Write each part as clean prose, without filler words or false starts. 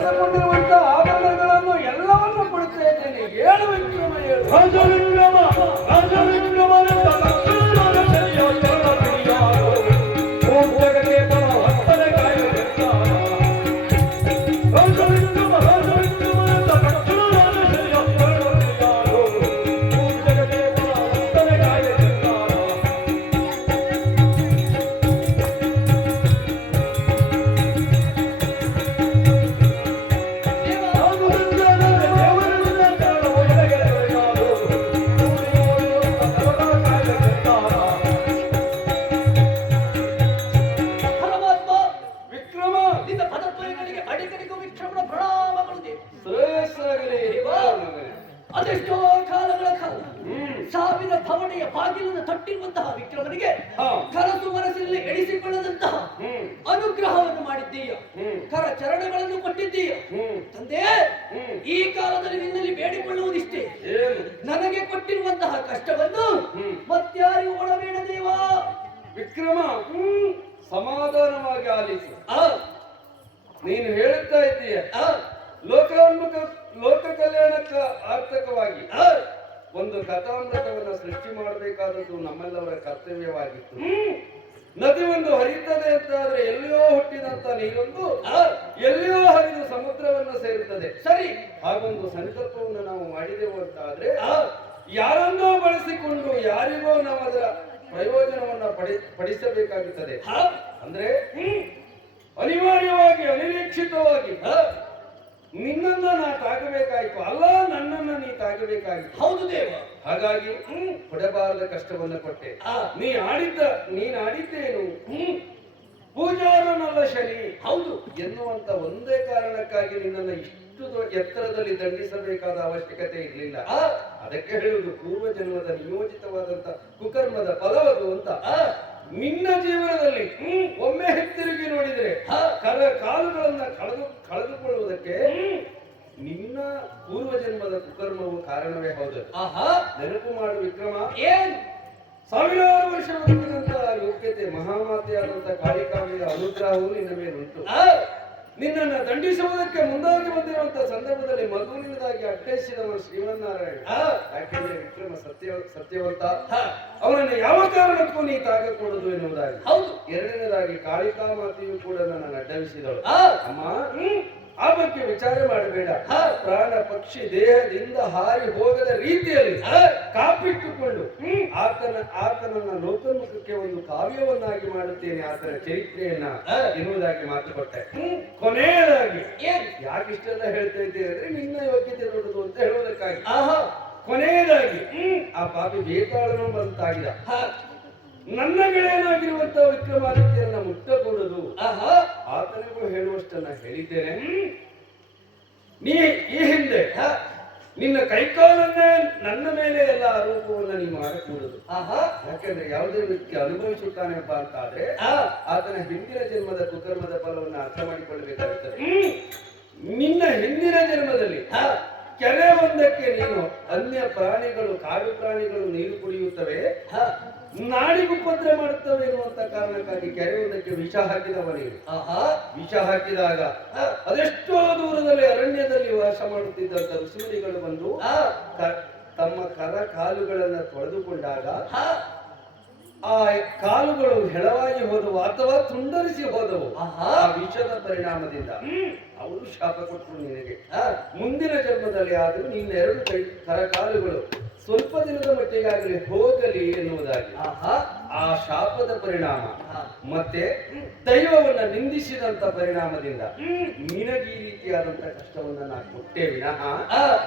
ಆಭರಣಗಳನ್ನು ಎಲ್ಲವನ್ನು ಕೊಡುತ್ತಾ ಇದ್ದೇನೆ. ಏಳು ವಿಕ್ರಮ, ಏಳು ರಾಜವಿಕ್ರಮ ರಾಜವಿಕ್ರಮನೆಂದ ತಕ್ಷಣದ ಶನಿಯ ಚರಣ ಪಿಡಿಯಾರು ಜಗಕ್ಕೆ ಬಲ ಹತ್ತನೆ ಕಾಯುತ್ತಿದ್ದಾನ. ರಾಜವಿಕ್ರಮ ರಾಜವಿಕ್ರಮನೆಂದ ತಕ್ಷಣದ ಶನಿಯ ಚರಣ ಪಿಡಿಯಾರು ಜಗಕ್ಕೆ ಬಲ ಹತ್ತನೆ ಕಾಯುತ್ತಿದ್ದಾನ. ವಿಕ್ರಮ ನಿನ್ನ ಪದತ್ವಗಳಿಗೆ ಅಡಿಗಡಿಗೂ ವಿಕ್ರಮಣ ಪ್ರಣಾಮಗಳು. ಶ್ರೇಷ್ಠರಾಗಲಿ. ಅದೆಷ್ಟೋ ಕಾಲಗಳ ಕಾಲ ಸಾವಿರ ಭವನೆಯ ಬಾಗಿಲನ್ನು ತಟ್ಟಿರುವಂತಹ ವಿಕ್ರಮನಿಗೆ ಕನಸು ಮನಸ್ಸಿನಲ್ಲಿ ಎಣಿಸಿಕೊಳ್ಳದಂತಹ ಅನುಗ್ರಹವನ್ನು ಮಾಡಿದ್ದೀಯ. ಕರ ಚರಣಗಳನ್ನು ಕೊಟ್ಟಿದ್ದೀಯ. ತಂದೆ, ಈ ಕಾಲದಲ್ಲಿ ನಿನ್ನಲ್ಲಿ ಬೇಡಿಕೊಳ್ಳುವುದಿಷ್ಟೇ, ನನಗೆ ಕೊಟ್ಟಿರುವಂತಹ ಕಷ್ಟವನ್ನು ಮತ್ಯಾರಿಗೂ ಒಳಬೇಡ ದೇವ. ವಿಕ್ರಮ, ಸಮಾಧಾನವಾಗಿ ಆಲಿಸು. ನೀನು ಹೇಳುತ್ತಾ ಇದ್ದೀಯ ಲೋಕೋನ್ಮುಖ ಲೋಕ ಕಲ್ಯಾಣಕ್ಕ ಆರ್ಥಕವಾಗಿ ಒಂದು ಕಥಾಮೃತವನ್ನು ಸೃಷ್ಟಿ ಮಾಡಬೇಕಾದದ್ದು ನಮ್ಮೆಲ್ಲವರ ಕರ್ತವ್ಯವಾಗಿತ್ತು. ನದಿ ಒಂದು ಹರಿಯುತ್ತದೆ ಅಂತಾದ್ರೆ ಎಲ್ಲಿಯೋ ಹುಟ್ಟಿದಂತ ನೀರೊಂದು ಎಲ್ಲಿಯೋ ಹರಿದು ಸಮುದ್ರವನ್ನು ಸೇರುತ್ತದೆ. ಸರಿ, ಹಾಗೊಂದು ಸಂಕಲ್ಪವನ್ನು ನಾವು ಮಾಡಿದೆವು ಅಂತಾದ್ರೆ ಯಾರನ್ನೋ ಬಳಸಿಕೊಂಡು ಯಾರಿಗೋ ನಾವು ಅದರ ಪ್ರಯೋಜನವನ್ನ ಪಡಿಸಬೇಕಾಗುತ್ತದೆ. ಅಂದ್ರೆ ಅನಿವಾರ್ಯವಾಗಿ ಅನಿರೀಕ್ಷಿತವಾಗಿ ನಿನ್ನನ್ನ ನಾ ತಾಗಬೇಕಾಯ್ತು, ಅಲ್ಲ ನನ್ನನ್ನ ನೀ ತಾಗಬೇಕಾಗಿತ್ತು. ಹೌದು ದೇವ. ಹಾಗಾಗಿ ಕೊಡಬಾರದ ಕಷ್ಟವನ್ನ ಕೊಟ್ಟೆ. ನೀನ್ ಆಡಿದ್ದೇನು ಪೂಜಾರನಲ್ಲ ಶನಿ ಹೌದು ಎನ್ನುವಂತ ಒಂದೇ ಕಾರಣಕ್ಕಾಗಿ ನಿನ್ನನ್ನ ಇಷ್ಟು ಎತ್ತರದಲ್ಲಿ ದಂಡಿಸಬೇಕಾದ ಅವಶ್ಯಕತೆ ಇರಲಿಲ್ಲ. ಅದಕ್ಕೆ ಹೇಳುವುದು ಪೂರ್ವ ಜನ್ಮದ ನಿಯೋಜಿತವಾದಂತ ಕುಕರ್ಮದ ಫಲವದು ಅಂತ. ನಿನ್ನ ಜೀವನದಲ್ಲಿ ಒಮ್ಮೆ ಹಿಂತಿರುಗಿ ನೋಡಿದ್ರೆ ಕಾಲುಗಳನ್ನ ಕಳೆದುಕೊಳ್ಳುವುದಕ್ಕೆ ನಿನ್ನ ಪೂರ್ವ ಜನ್ಮದ ಕುಕರ್ಮವು ಕಾರಣವೇ ಹೌದು. ನೆನಪು ಮಾಡು ವಿಕ್ರಮ, ಸಾವಿರಾರು ವರ್ಷ ಬದುಕಿದಂತ ಯೋಗ್ಯತೆ ಮಹಾಮಾತೆಯಾದಂತ ಕಾಳಿಕಾಂಬೆಯ ಅನುಗ್ರಹವು ನಿನ್ನ ಮೇಲುಂಟು. ನಿನ್ನನ್ನು ದಂಡಿಸುವುದಕ್ಕೆ ಮುಂದಾಗಿ ಬಂದಿರುವಂತಹ ಸಂದರ್ಭದಲ್ಲಿ ಮಗುವಿನದಾಗಿ ಅಡ್ಡಯಿಸಿದವನು ಶ್ರೀಮನ್ನಾರಾಯಣ. ಯಾಕೆಂದ್ರೆ ವಿಕ್ರಮ ಸತ್ಯವಂತ, ಅವನನ್ನು ಯಾವ ಕಾರಣಕ್ಕೂ ನೀ ತಾಗಕೂಡದು ಎನ್ನುವುದಾಗಿ. ಎರಡನೇದಾಗಿ ಕಾಳಿಕಾ ಮಾತೆಯು ಕೂಡ ನನ್ನನ್ನು ಅಡ್ಡವಿಸಿದಳು. ಅಮ್ಮ, ಆ ಬಗ್ಗೆ ವಿಚಾರ ಮಾಡಬೇಡ. ಪ್ರಾಣ ಪಕ್ಷಿ ದೇಹದಿಂದ ಹಾರಿ ಹೋಗದ ರೀತಿಯಲ್ಲಿ ಕಾಪಿಟ್ಟುಕೊಂಡು ಆತನನ್ನ ಲೋಕೋನ್ಮುಖಕ್ಕೆ ಒಂದು ಕಾವ್ಯವನ್ನಾಗಿ ಮಾಡುತ್ತೇನೆ, ಆತನ ಚರಿತ್ರೆಯನ್ನ ಎನ್ನುವುದಾಗಿ ಮಾತು ಕೊಟ್ಟೆ. ಕೊನೆಯದಾಗಿ ಯಾಕಿಷ್ಟೆಲ್ಲ ಹೇಳ್ತಾ ಇದ್ದೇನೆ ಅಂದ್ರೆ ನಿನ್ನ ಯೋಗ್ಯತೆ ದೊಡ್ಡದು ಅಂತ ಹೇಳುವುದಕ್ಕಾಗಿ. ಕೊನೆಯದಾಗಿ ಆ ಪಾಪಿ ಬೇತಾಳನು ಬಂತಾಗಿದ. ನನ್ನ ಗೆಳೆಯನಾಗಿರುವಂತ ವಿಕ್ರಮಾದಿತ್ಯರನ್ನ ಮುಟ್ಟಕೂಡದು, ಆತನಿಗೂ ಹೇಳುವಷ್ಟನ್ನ ಹೇಳಿದ್ದೇನೆ. ನೀ ಈ ಹಿಂದೆ ನಿನ್ನ ಕೈಕಾಲನ್ನೇ ನನ್ನ ಮೇಲೆ ಎಲ್ಲ ಆರೋಪವನ್ನ ನೀ ಮಾಡಕೂಡದು. ಯಾಕಂದ್ರೆ ಯಾವುದೇ ವ್ಯಕ್ತಿ ಅನುಭವಿಸುತ್ತಾನೆಪ್ಪ ಅಂತ ಆದ್ರೆ ಆತನ ಹಿಂದಿನ ಜನ್ಮದ ಕುಕರ್ಮದ ಫಲವನ್ನು ಅರ್ಥ ಮಾಡಿಕೊಳ್ಳಬೇಕಾಗುತ್ತದೆ. ನಿನ್ನ ಹಿಂದಿನ ಜನ್ಮದಲ್ಲಿ ಕೆರೆ ಒಂದಕ್ಕೆ ನೀನು ಅನ್ಯ ಪ್ರಾಣಿಗಳು, ಕಾಡು ಪ್ರಾಣಿಗಳು ನೀರು ಕುಡಿಯುತ್ತವೆ, ನಾಡಿಗುಪದ್ರ ಮಾಡುತ್ತವೆ ಎನ್ನುವಂತ ಕಾರಣಕ್ಕಾಗಿ ಕೆರೆ ಒಂದಕ್ಕೆ ವಿಷ ಹಾಕಿದವನಿಗೆ ವಿಷ ಹಾಕಿದಾಗ ಅದೆಷ್ಟೋ ದೂರದಲ್ಲಿ ಅರಣ್ಯದಲ್ಲಿ ವಾಸ ಮಾಡುತ್ತಿದ್ದಂತ ಋಷಿಮುನಿಗಳು ಬಂದು ತಮ್ಮ ಕರ ಕಾಲುಗಳನ್ನ ತೊಳೆದುಕೊಂಡಾಗ ಆ ಕಾಲುಗಳು ಹೆಳವಾಗಿ ಹೋದವು ಅಥವಾ ತುಂಡರಿಸಿ ಹೋದವು. ಆ ವಿಷದ ಪರಿಣಾಮದಿಂದ ಅವರು ಶಾಪ ಕೊಟ್ಟರು ನಿನಗೆ. ಮುಂದಿನ ಜನ್ಮದಲ್ಲಿ ಆದರೂ ನಿನ್ನ ಎರಡು ಕರಕಾಲುಗಳು ಸ್ವಲ್ಪ ದಿನದ ಮಟ್ಟಿಗಾಗಲಿ ಹೋಗಲಿ ಎನ್ನುವುದಾಗಿ ಆ ಶಾಪದ ಪರಿಣಾಮ ಮತ್ತೆ ದೈವವನ್ನ ನಿಂದಿಸಿದಂತ ಪರಿಣಾಮದಿಂದ ನಿನಗೆ ಈ ರೀತಿಯಾದಂತ ಕಷ್ಟವನ್ನ ನಾನು ಕೊಟ್ಟೆ ವಿನಃ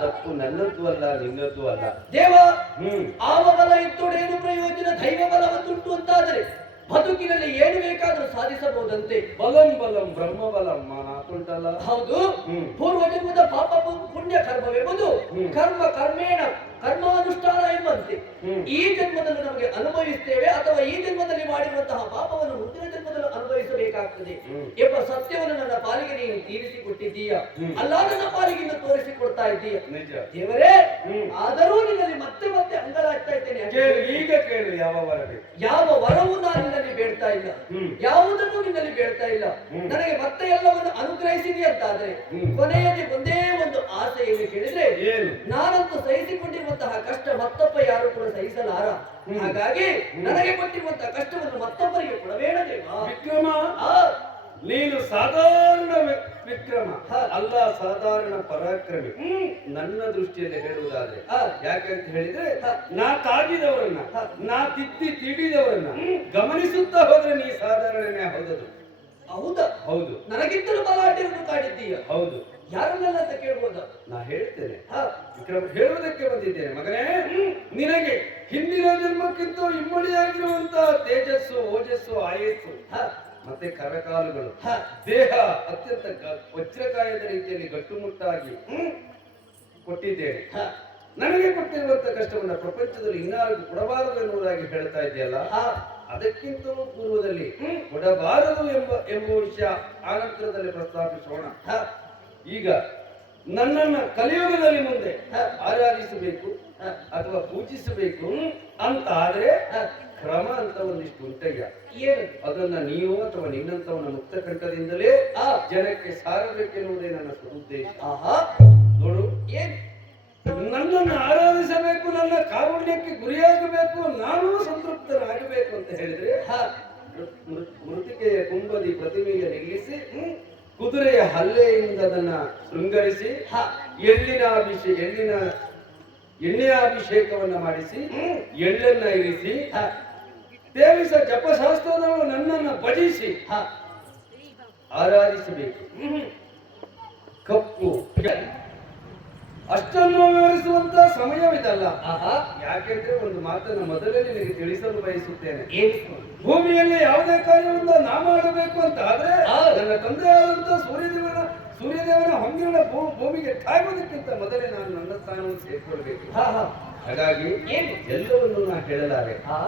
ತಪ್ಪು ನನ್ನದ್ದು ಅಲ್ಲ, ನಿನ್ನದ್ದು ಅಲ್ಲ. ದೇವ, ಆವ ಬಲ ಇತ್ತೊಡೇನು ಪ್ರಯೋಜನ, ದೈವ ಬಲವನ್ನುಂಟು ಅಂತಾದರೆ ಬದುಕಿನಲ್ಲಿ ಏನು ಬೇಕಾದರೂ ಸಾಧಿಸಬಹುದಂತೆ. ಬಲಂ ಬಲಂ ಬ್ರಹ್ಮ ಬಲಂ ಮಾತುಂಟಲ್ಲ. ಹೌದು, ಪೂರ್ವ ಜನ್ಮದ ಪಾಪ ಪುಣ್ಯ ಕರ್ಮವೆಂಬುದು ಕರ್ಮ ಕರ್ಮೇಣ ಕರ್ಮಾನುಷ್ಠಾನ ಎಂಬಂತೆ ಈ ಜನ್ಮದಲ್ಲಿ ನಮಗೆ ಅನುಭವಿಸ್ತೇವೆ ಅಥವಾ ಈ ಜನ್ಮದಲ್ಲಿ ಮಾಡಿರುವಂತಹ ಪಾಪವನ್ನು ಮುಂದಿನ ಜನ್ಮದಲ್ಲಿ ಅನುಭವಿಸ್ತೇವೆ. ತೋರಿಸಬೇಕಾಗ್ತದೆ ಹ್ಮ್. ಎಂಬ ಸತ್ಯವನ್ನು ನನ್ನ ಪಾಲಿಗೆ ನೀನು ತೀರಿಸಿಕೊಟ್ಟಿದ್ದೀಯ. ಹ್ಮ್. ಅಲ್ಲ ನನ್ನ ಪಾಲಿಗೆ ಇನ್ನು ತೋರಿಸಿಕೊಡ್ತಾ ಇದ್ದೀಯ ನಿಜ. ದೇವರೇ. ಹ್ಮ್. ಆದರೂ ನಿನ್ನಲ್ಲಿ ಮತ್ತೆ ಮತ್ತೆ ಅಂಗಲಾಗ್ತಾ ಇದ್ದೇನೆ. ಕೇಳು, ಈಗ ಕೇಳು, ಯಾವ ವರ ಬೇಕು? ಯಾವ ವರವೂ ನಾನು ನಿನ್ನಲ್ಲಿ ಬೇಡ್ತಾ ಇಲ್ಲ, ಹ್ಮ್. ಯಾವುದನ್ನು ನಿನ್ನಲ್ಲಿ ಬೇಡ್ತಾ ಇಲ್ಲ. ಹ್ಮ್. ನನಗೆ ಮತ್ತೆ ಎಲ್ಲವನ್ನು ಅನುಗ್ರಹಿಸಿದಿ ಅಂತಾದ್ರೆ ಹ್ಮ್. ಕೊನೆಯಲ್ಲಿ ಒಂದೇ ಒಂದು ಆಸೆಯನ್ನು ಕೇಳಿದ್ರೆ ಏನು? ನಾನಂತೂ ಸಹಿಸಿಕೊಂಡಿರುವಂತಹ ಕಷ್ಟ ಮತ್ತೊಬ್ಬ ಯಾರು ಕೂಡ ಸಹಿಸಲಾರ. ಹ್ಮ್. ಹಾಗಾಗಿ ನನಗೆ ಕೊಟ್ಟಿರುವಂತಹ ಕಷ್ಟವನ್ನು ಮತ್ತೊಬ್ಬರಿಗೆ ಕೊಡಬೇಡ ದೇವ. ವಿಕ್ರಮ, ಆ, ನೀನು ಸಾಧಾರಣ ವಿಕ್ರಮ ಹ. ಅಲ್ಲ, ಸಾಧಾರಣ ಪರಾಕ್ರಮಿ. ನನ್ನ ದೃಷ್ಟಿಯಲ್ಲಿ ಹೇಳುವುದಾದ್ರೆ ಹ. ಯಾಕಂತ ಹೇಳಿದ್ರೆ ಹ. ನಾ ತಾಗಿದವರನ್ನ, ಹ. ನಾ ತಿದ್ದಿ ತೀಡಿದವರನ್ನ ಗಮನಿಸುತ್ತಾ ಹೋದ್ರೆ ನೀ ಸಾಧಾರಣನೇ ಹೌದದು. ಹೌದಾ? ಹೌದು, ನನಗಿಂತಲೂ ಬಲಾಢ್ಯವನ್ನು ಕಾಡಿದ್ದೀಯ. ಹೌದು. ಯಾರನ್ನೆಲ್ಲ ಅಂತ ಕೇಳ್ಬೋದ? ನಾ ಹೇಳ್ತೇನೆ ಹ. ವಿಕ್ರಮ, ಹೇಳುವುದಕ್ಕೆ ಬಂದಿದ್ದೇನೆ ಮಗನೇ. ನಿನಗೆ ಹಿಂದಿನ ಜನ್ಮಕ್ಕಿಂತ ಇಮ್ಮಡಿಯಾಗಿರುವಂತಹ ತೇಜಸ್ಸು, ಓಜಸ್ಸು, ಆಯಸ್ಸು ಹ. ಮತ್ತೆ ಕರಕಾಲುಗಳು, ಹ. ದೇಹ ಅತ್ಯಂತ ವಜ್ರಕಾಯದ ರೀತಿಯಲ್ಲಿ ಗಟ್ಟುಮುಟ್ಟಾಗಿ ಕೊಟ್ಟಿದ್ದೇನೆ. ಹ. ನನಗೆ ಕೊಟ್ಟಿರುವಂತ ಕಷ್ಟವನ್ನ ಪ್ರಪಂಚದಲ್ಲಿ ಇನ್ನಾರಿಗೂ ಕೊಡಬಾರದು ಎನ್ನುವುದಾಗಿ ಹೇಳ್ತಾ ಇದೆಯಲ್ಲ, ಹ. ಅದಕ್ಕಿಂತಲೂ ಪೂರ್ವದಲ್ಲಿ ಕೊಡಬಾರದು ಎಂಬ ವಿಷಯ ಆನಂತರದಲ್ಲಿ ಪ್ರಸ್ತಾಪಿಸೋಣ. ಹ. ಈಗ ನನ್ನನ್ನ ಕಲಿಯುಗದಲ್ಲಿ ಮುಂದೆ ಹ. ಆರಾಧಿಸಬೇಕು ಹ. ಅಥವಾ ಪೂಜಿಸಬೇಕು ಅಂತ ಆದ್ರೆ ಹ. ಕ್ರಮ ಅಂತ ಒಂದಿಷ್ಟು ಉಂಟಯ್ಯ. ಏನು? ಅದನ್ನ ನೀವು ಅಥವಾ ನಿನ್ನಂತವನ ಮುಕ್ತ ಕಂಠದಿಂದಲೇ ಆ. ಜನಕ್ಕೆ ಸಾರಬೇಕೆನ್ನುವುದೇ ನನ್ನ ಸದುದ್ದೇಶ. ಆಹಾ. ನೋಡು, ಏನ್? ನನ್ನನ್ನು ಆರಾಧಿಸಬೇಕು, ನನ್ನ ಕಾರುಣ್ಯಕ್ಕೆ ಗುರಿಯಾಗಬೇಕು, ನಾನೂ ಸಂತೃಪ್ತನಾಗಬೇಕು ಅಂತ ಹೇಳಿದ್ರೆ ಹ. ಮೃತಿಕೆಯ ಕುಂಭದಿ ಪ್ರತಿಮೆಯ ನಿಲ್ಲಿಸಿ ಕುದುರೆಯ ಹಲ್ಲೆಯಿಂದ ಅದನ್ನ ಶೃಂಗರಿಸಿ ಹ. ಎಣ್ಣೆಯ ಅಭಿಷೇಕವನ್ನ ಮಾಡಿಸಿ ಎಳ್ಳನ್ನ ಇರಿಸಿ ಹ. ದೇವಿಸ ಜಪಶಾಸ್ತ್ರದವರು ನನ್ನನ್ನು ಭಜಿಸಿ ಹ. ಆರಾಧಿಸಬೇಕು. ಕಪ್ಪು ಅಷ್ಟನ್ನು ವಿವರಿಸುವಂತ ಸಮಯವಿದಲ್ಲ. ಆಹಾ. ಯಾಕೆಂದ್ರೆ ಒಂದು ಮಾತನ್ನ ಮೊದಲೇ ನಿನಗೆ ತಿಳಿಸಲು ಬಯಸುತ್ತೇನೆ. ಏನು? ಭೂಮಿಯಲ್ಲಿ ಯಾವುದೇ ಕಾರ್ಯವನ್ನ ನಾ ಮಾಡಬೇಕು ಅಂತ ಆದ್ರೆ ಆ. ನನ್ನ ತಂದೆಯಾದಂತ ಸೂರ್ಯದೇವನ ಹೊಂದಿರುವ ಭೂಮಿಗೆ ಕಾಯುವುದಕ್ಕಿಂತ ಮೊದಲೇ ನಾನು ನನ್ನ ಸ್ಥಾನವನ್ನು ಸೇರಿಕೊಳ್ಬೇಕು. ಹ. ಹ. ಹಾಗಾಗಿ ಏನು? ಎಲ್ಲವನ್ನೂ ನಾ ಹೇಳಲಾರೆ. ಹ.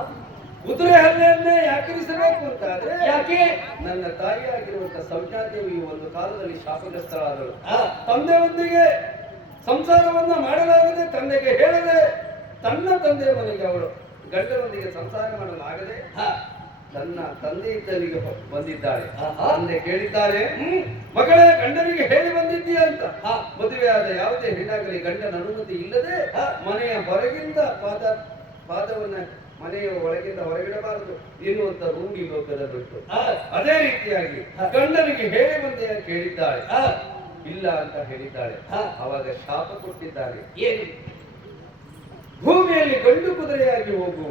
ಕುದುರೆ ಹಲ್ಲೆಯನ್ನೇ ಯಾಕಿರಿಸಬೇಕು ಅಂತ ಆದ್ರೆ ಯಾಕೆ? ನನ್ನ ತಾಯಿಯಾಗಿರುವಂತ ಸಂಜ್ಞಾದೇವಿಯು ಒಂದು ಕಾಲದಲ್ಲಿ ಶಾಪಗ್ರಸ್ತರಾದಳು. ಹ. ತಂದೆಯೊಂದಿಗೆ ಸಂಸಾರವನ್ನ ಮಾಡಲಾಗದೆ, ತಂದೆಗೆ ಹೇಳದೆ, ತನ್ನ ತಂದೆಯ ಮನೆಗೆ ಅವಳು ಗಂಡನೊಂದಿಗೆ ಸಂಸಾರ ಮಾಡಲಾಗದೆ ಹ. ತನ್ನ ತಂದೆ ಇದ್ದಲ್ಲಿಗೆ ಬಂದಿದ್ದಾಳೆ. ಆಹಾ. ತಂದೆ ಕೇಳಿದ್ದಾನೆ, ಮಗಳೇ ಗಂಡನಿಗೆ ಹೇಳಿ ಬಂದಿದ್ದೀಯ ಅಂತ. ಹ. ಮದುವೆಯಾದ ಯಾವುದೇ ಹೆಣ್ಣಾಗಲಿ ಗಂಡನ ಅನುಮತಿ ಇಲ್ಲದೆ ಮನೆಯ ಹೊರಗಿಂದ ಪಾದವನ್ನ ಮನೆಯ ಒಳಗಿಂದ ಹೊರಗಿಡಬಾರದು ಎನ್ನುವಂತ ರೂಢಿ ಲೋಕದಲ್ಲಿತ್ತು. ಹ. ಅದೇ ರೀತಿಯಾಗಿ ಗಂಡನಿಗೆ ಹೇಳಿ ಬಂದೆಯ ಕೇಳಿದ್ದಾಳೆ. ಹ. ಇಲ್ಲ ಅಂತ ಹೇಳಿದ್ದಾಳೆ. ಹ. ಅವಾಗ ಶಾಪ ಕೊಟ್ಟಿದ್ದಾನೆ, ಏನು? ಭೂಮಿಯಲ್ಲಿ ಗಂಡು ಕುದುರೆಯಾಗಿ ಹೋಗು,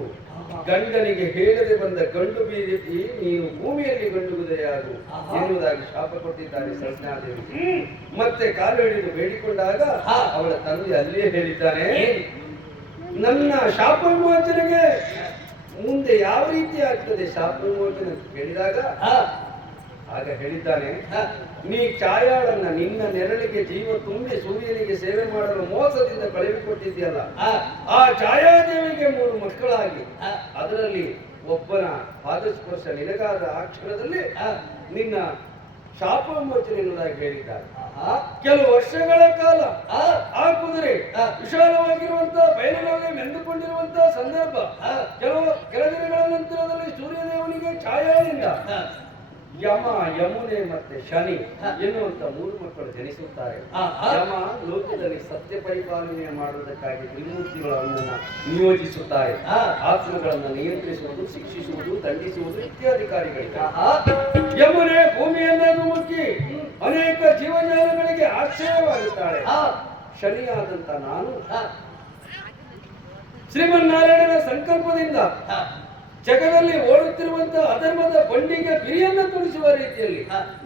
ಗಂಡನಿಗೆ ಹೇಳದೆ ಬಂದ ಗಂಡು ಬೀರಿಸಿ ನೀನು ಭೂಮಿಯಲ್ಲಿ ಗಂಡು ಕುದುರೆಯಾಗು ಎನ್ನುವುದಾಗಿ ಶಾಪ ಕೊಟ್ಟಿದ್ದಾನೆ ಸಂಜ್ಞಾದೇವಿ. ಮತ್ತೆ ಕಾಲು ಹಿಡಿದು ಬೇಡಿಕೊಂಡಾಗ ಅವಳ ತಂದೆ ಅಲ್ಲೇ ಹೇಳಿದ್ದಾನೆ, ನನ್ನ ಶಾಪ ವಿಮೋಚನೆಗೆ ಮುಂದೆ ಯಾವ ರೀತಿ ಆಗ್ತದೆ ಶಾಪ ವಿಮೋಚನೆ ಕೇಳಿದಾಗ ಆಗ ಹೇಳಿದ್ದಾನೆ, ನೀ ಛಾಯಾಳನ್ನ ನಿನ್ನ ನೆರಳಿಗೆ ಜೀವ ತುಂಬಿ ಸೂರ್ಯನಿಗೆ ಸೇವೆ ಮಾಡಲು ಮೋಸದಿಂದ ಕಳುಹಿಕೊಟ್ಟಿದ್ಯಲ್ಲ, ಆ ಛಾಯಾದೇವಿಗೆ 3 ಮಕ್ಕಳಾಗಿ ಅದರಲ್ಲಿ ಒಬ್ಬನ ಪಾದಸ್ಪರ್ಶ ನಿನಗಾದ ಆ ಕ್ಷಣದಲ್ಲಿ ನಿನ್ನ ಶಾಪ ವಿಮೋಚನೆ ಎನ್ನುವುದಾಗಿ ಹೇಳಿದ್ದಾರೆ. ಕೆಲವು ವರ್ಷಗಳ ಕಾಲ ಆ ಕುದುರೆ ವಿಶಾಲವಾಗಿರುವಂತಹ ಬಯಲಿನಲ್ಲಿ ಮೆಂದುಕೊಂಡಿರುವಂತಹ ಸಂದರ್ಭ, ಕೆಲ ದಿನಗಳ ನಂತರದಲ್ಲಿ ಸೂರ್ಯದೇವನಿಗೆ ಛಾಯಾಳಿಂದ ಯಮುನೆ ಮತ್ತೆ ಶನಿ ಎನ್ನುವಂತ 3 ಮಕ್ಕಳು ಜನಿಸುತ್ತಾರೆ. ಯಮ ಲೋಕದಲ್ಲಿ ಸತ್ಯ ಪರಿಪಾಲನೆ ಮಾಡುವುದಕ್ಕಾಗಿ ತ್ರಿಮೂರ್ತಿಗಳನ್ನು ನಿಯೋಜಿಸುತ್ತಾರೆ. ಆತ್ಮಗಳನ್ನು ನಿಯಂತ್ರಿಸುವುದು, ಶಿಕ್ಷಿಸುವುದು, ದಂಡಿಸುವುದು ಇತ್ಯಾದಿ ಕಾರ್ಯಗಳಿಗೆ. ಯಮುನೆ ಭೂಮಿಯನ್ನೇ ಮುಕ್ಕಿ ಅನೇಕ ಜೀವಜಾಲಗಳಿಗೆ ಆಶ್ರಯವಾಗುತ್ತಾಳೆ. ಶನಿಯಾದಂತ ನಾನು ಶ್ರೀಮನ್ನಾರಾಯಣನ ಸಂಕಲ್ಪದಿಂದ ಜಗದಲ್ಲಿ ಓಡುತ್ತಿರುವಂತಹ ಅಧರ್ಮದ ಬಂಡಿಗೆ ಬಿರಿಯನ್ನ ತುಳಿಸುವ ರೀತಿಯಲ್ಲಿ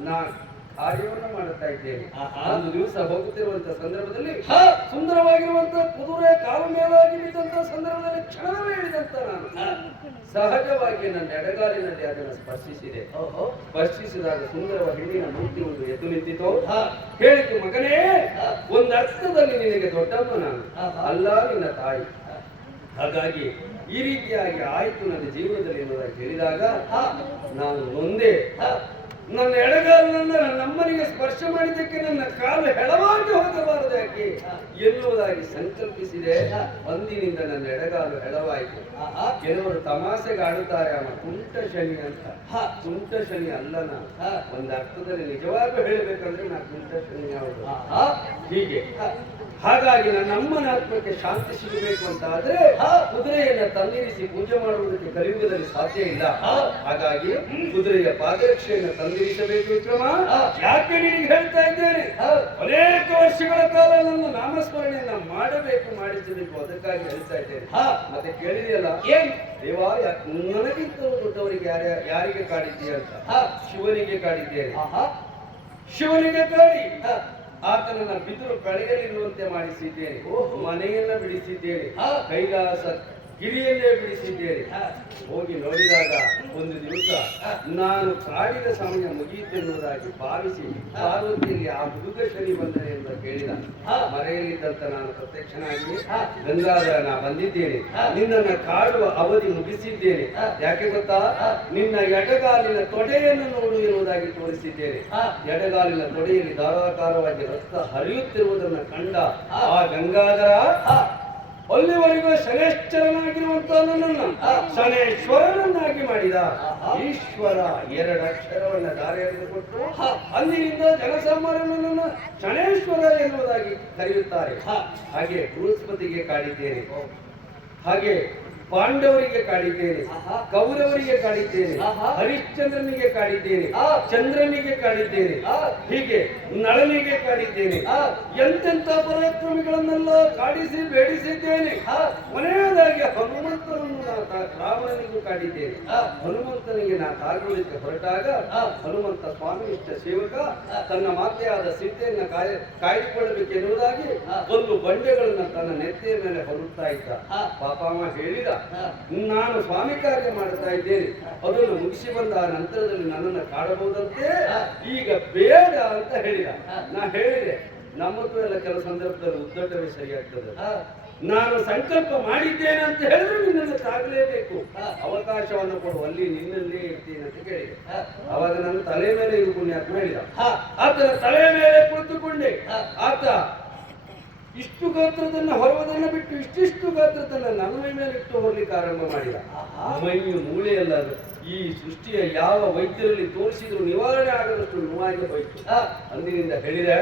ನಾನು ಕಾರ್ಯವನ್ನು ಮಾಡುತ್ತಾ ಇದ್ದೇನೆ. ಒಂದು ದಿವಸ ಹೋಗುತ್ತಿರುವಂತಹ ಸಂದರ್ಭದಲ್ಲಿ ಸುಂದರವಾಗಿರುವಂತಹ ಕುದುರೆ ಕಾಲು ಮೇಲಾಗಿ ಬಿದ್ದಂತಹ ಸಂದರ್ಭದಲ್ಲಿ ಕ್ಷಣವೇ ಹೇಳಿದಂತ ನಾನು ಸಹಜವಾಗಿ ನನ್ನ ಎಡಗಾಲಿನಲ್ಲಿ ಅದನ್ನು ಸ್ಪರ್ಶಿಸಿದೆ. ಸ್ಪರ್ಶಿಸಿದಾಗ ಸುಂದರವ ಹೆಣ್ಣಿನ ಮೂರ್ತಿ ಒಂದು ಎದ್ದು ನಿಂತಿತು. ಹೇಳಿತು, ಮಗನೇ, ಒಂದು ಅರ್ಥದಲ್ಲಿ ನಿನಗೆ ದೊಡ್ಡಮ್ಮ ನಾನು, ಅಲ್ಲ ನಿನ್ನ ತಾಯಿ. ಹಾಗಾಗಿ ಈ ರೀತಿಯಾಗಿ ಆಯ್ತು ನನ್ನ ಜೀವನದಲ್ಲಿ ಎನ್ನುವುದಾಗಿ ಹೇಳಿದಾಗ ನಾನು ನೊಂದೆ. ನನ್ನ ಎಡಗಾಲನ್ನ ನನ್ನ ಅಮ್ಮನಿಗೆ ಸ್ಪರ್ಶ ಮಾಡಿದ್ದಕ್ಕೆ ನನ್ನ ಕಾಲು ಹೆಳವಾಗಿ ಹೋಗಬಾರದು ಯಾಕೆ ಎನ್ನುವುದಾಗಿ ಸಂಕಲ್ಪಿಸಿದೆ. ಅಂದಿನಿಂದ ನನ್ನ ಎಡಗಾಲು ಹೆಳವಾಯಿತು. ಕೆಲವರು ತಮಾಷೆಗೆ ಆಡುತ್ತಾರೆ, ಅವ ಕುಂಟ ಶನಿ ಅಂತ. ಕುಂಟ ಶನಿ ಅಲ್ಲನ, ಒಂದು ಅರ್ಥದಲ್ಲಿ ನಿಜವಾಗ್ಲೂ ಹೇಳಬೇಕಂದ್ರೆ ನಾ ಕುಂಟ ಶನಿ ಯಾವುದು ಹೀಗೆ. ಹಾಗಾಗಿ ನನ್ನ ಅಮ್ಮನ ಆತ್ಮಕ್ಕೆ ಶಾಂತಿ ಸಿಗಬೇಕು ಅಂತ ಆದ್ರೆ ಕುದುರೆಯನ್ನ ತನ್ನಿರಿಸಿ ಪೂಜೆ ಮಾಡುವುದಕ್ಕೆ ಕಲಿಯುಗದಲ್ಲಿ ಸಾಧ್ಯ ಇಲ್ಲ. ಹಾಗಾಗಿ ಕುದುರೆಯ ಪಾದರಕ್ಷೆಯನ್ನು ತಂದಿರಿಸಬೇಕು ವಿಕ್ರಮ. ಯಾಕೆ ನಿನಗೆ ಹೇಳ್ತಾ ಇದ್ದೇನೆ, ಅನೇಕ ವರ್ಷಗಳ ಕಾಲ ನನ್ನ ನಾಮಸ್ಮರಣೆಯನ್ನ ಮಾಡಿಸಬೇಕು, ಅದಕ್ಕಾಗಿ ಹೇಳ್ತಾ ಇದ್ದೇನೆ. ಮತ್ತೆ ಕೇಳಿದೆಯಲ್ಲ, ದೇವ ನನಗಿಂತ ದೊಡ್ಡವರಿಗೆ ಯಾರಿಗೆ ಕಾಡಿದ್ದೀಯ ಅಂತ. ಶಿವನಿಗೆ ಕಾಡಿದ್ದೇನೆ. ಶಿವನಿಗೆ ಕಾಡಿ ಆತನನ್ನ ಬಿದಿರು ಕಳೆಯಲಿರುವಂತೆ ಮಾಡಿಸಿದ್ದೇನೆ. ಮನೆಯನ್ನ ಬಿಡಿಸಿದ್ದೇನೆ. ಕೈಲಾಸ ಗಿರಿಯನ್ನೇ ಬಿಡಿಸಿದ್ದೇನೆ. ಹೋಗಿ ನೋಡಿದಾಗ ಒಂದು ದಿವಸ ನಾನು ಕಾಡಿದ ಸಮಯ ಮುಗಿಯಿತೆನ್ನುವುದಾಗಿ ಭಾವಿಸಿ ಪಾರ್ವತಿಯಲ್ಲಿ ಆ ಹುಡುಗ ಶನಿ ಬಂದರೆ ಎಂದು ಕೇಳಿದ. ಮರೆಯಲಿದ್ದಂತ ನಾನು ಪ್ರತ್ಯಕ್ಷನಾಗಿ ಗಂಗಾಧರ ನಾ ಬಂದಿದ್ದೇನೆ, ನಿನ್ನನ್ನು ಕಾಡುವ ಅವಧಿ ಮುಗಿಸಿದ್ದೇನೆ. ಯಾಕೆ ಗೊತ್ತಾ, ನಿನ್ನ ಎಡಗಾಲಿನ ತೊಡೆಯನ್ನು ನೋಡು ಎನ್ನುವುದಾಗಿ ತೋರಿಸಿದ್ದೇನೆ. ಎಡಗಾಲಿನ ತೊಡೆಯಲ್ಲಿ ಧಾರಾಕಾರವಾಗಿ ರಕ್ತ ಹರಿಯುತ್ತಿರುವುದನ್ನು ಕಂಡ ಆ ಗಂಗಾಧರ ಅಲ್ಲಿವರೆಗೂ ಶನೇಶ್ವರನಾಗಿರುವಂತಹ ನನ್ನನ್ನು ಶನೇಶ್ವರನನ್ನಾಗಿ ಮಾಡಿದ. ಈಶ್ವರ ಎರಡು ಅಕ್ಷರವನ್ನ ದಾರಿ ಎಳೆದುಕೊಟ್ಟು ಅಂದಿನಿಂದ ಜನಸಾಮಾನ್ಯನನ್ನು ಶನೇಶ್ವರ ಎನ್ನುವುದಾಗಿ ಕರೆಯುತ್ತಾರೆ. ಹಾಗೆ ಬೃಹಸ್ಪತಿಗೆ ಕಾಡಿದ್ದೇನೆ, ಹಾಗೆ ಪಾಂಡವರಿಗೆ ಕಾಡಿದ್ದೇನೆ, ಕೌರವರಿಗೆ ಕಾಡಿದ್ದೇನೆ, ಹರಿಶ್ಚಂದ್ರನಿಗೆ ಕಾಡಿದ್ದೇನೆ, ಚಂದ್ರನಿಗೆ ಕಾಡಿದ್ದೇನೆ, ಹೀಗೆ ನಳನಿಗೆ ಕಾಡಿದ್ದೇನೆ. ಎಂತೆಂಥ ಪರಾಕ್ರಮಿಗಳನ್ನೆಲ್ಲ ಕಾಡಿಸಿ ಬೇಡಿಸಿದ್ದೇನೆ. ಕೊನೆಯದಾಗಿ ಹನುಮಂತನನ್ನು ರಾವಣನಿಗೂ ಕಾಡಿದ್ದೇನೆ. ಹನುಮಂತನಿಗೆ ನಾ ಕಾಗುವುದಕ್ಕೆ ಹೊರಟಾಗ ಹನುಮಂತ ಸ್ವಾಮಿ ಇಷ್ಟ ಸೇವಕ ತನ್ನ ಮಾತೆಯಾದ ಸೀತೆಯನ್ನ ಕಾಯ್ದುಕೊಳ್ಳಬೇಕೆನ್ನುವುದಾಗಿ ಒಂದು ಬಂಡೆಗಳನ್ನ ತನ್ನ ನೆತ್ತಿಯ ಮೇಲೆ ಹೊರುತ್ತಾ ಇದ್ದ. ಪಾಪಮ್ಮ ಹೇಳಿದ, ನಾನು ಸ್ವಾಮಿ ಕಾರ್ಯ ಮಾಡ್ತಾ ಇದ್ದೇನೆ, ಅದನ್ನು ಮುಗಿಸಿ ಬಂದ ನಂತರದಲ್ಲಿ ನನ್ನನ್ನು ಕಾಡಬಹುದಂತೆ, ಈಗ ಬೇಡ ಅಂತ ಹೇಳಿದ. ನಾ ಹೇಳಿದೆ, ನಮ್ಮದು ಎಲ್ಲ ಕೆಲವು ಸಂದರ್ಭದಲ್ಲಿ ಉದ್ದಟವೇ ಸರಿಯಾಗ್ತದೆ. ನಾನು ಸಂಕಲ್ಪ ಮಾಡಿದ್ದೇನೆ ಅಂತ ಹೇಳಿದ್ರೆ ನಿನ್ನನ್ನು ತಾಗಲೇಬೇಕು, ಅವಕಾಶವನ್ನು ಕೊಡು, ಅಲ್ಲಿ ನಿನ್ನಲ್ಲೇ ಇರ್ತೀನಿ ಅಂತ ಕೇಳಿದೆ. ಅವಾಗ ನನ್ನ ತಲೆ ಮೇಲೆ ಇರು ಪುಣ್ಯಾತ್ಮ ಹೇಳಿದ. ಆತನ ತಲೆ ಮೇಲೆ ಕುಳಿತುಕೊಂಡೆ. ಆತ ಇಷ್ಟು ಗಾತ್ರದನ್ನ ಹೊರವದನ್ನ ಬಿಟ್ಟು ಇಷ್ಟಿಷ್ಟು ಗಾತ್ರದನ್ನ ನನ್ನ ಮೈ ಮೇಲೆ ಇಟ್ಟು ಹೋಗ್ಲಿಕ್ಕೆ ಆರಂಭ ಮಾಡಿದ. ಮೈಯು ಮೂಳೆಯಲ್ಲ ಅದು. ಈ ಸೃಷ್ಟಿಯ ಯಾವ ವೈದ್ಯರಲ್ಲಿ ತೋರಿಸಿದ್ರು ನಿವಾರಣೆ ಆಗದಷ್ಟು ನೋವಾಗಿ ಹೋಯ್ತು. ಅಂದಿನಿಂದ ಹೇಳಿದೆ,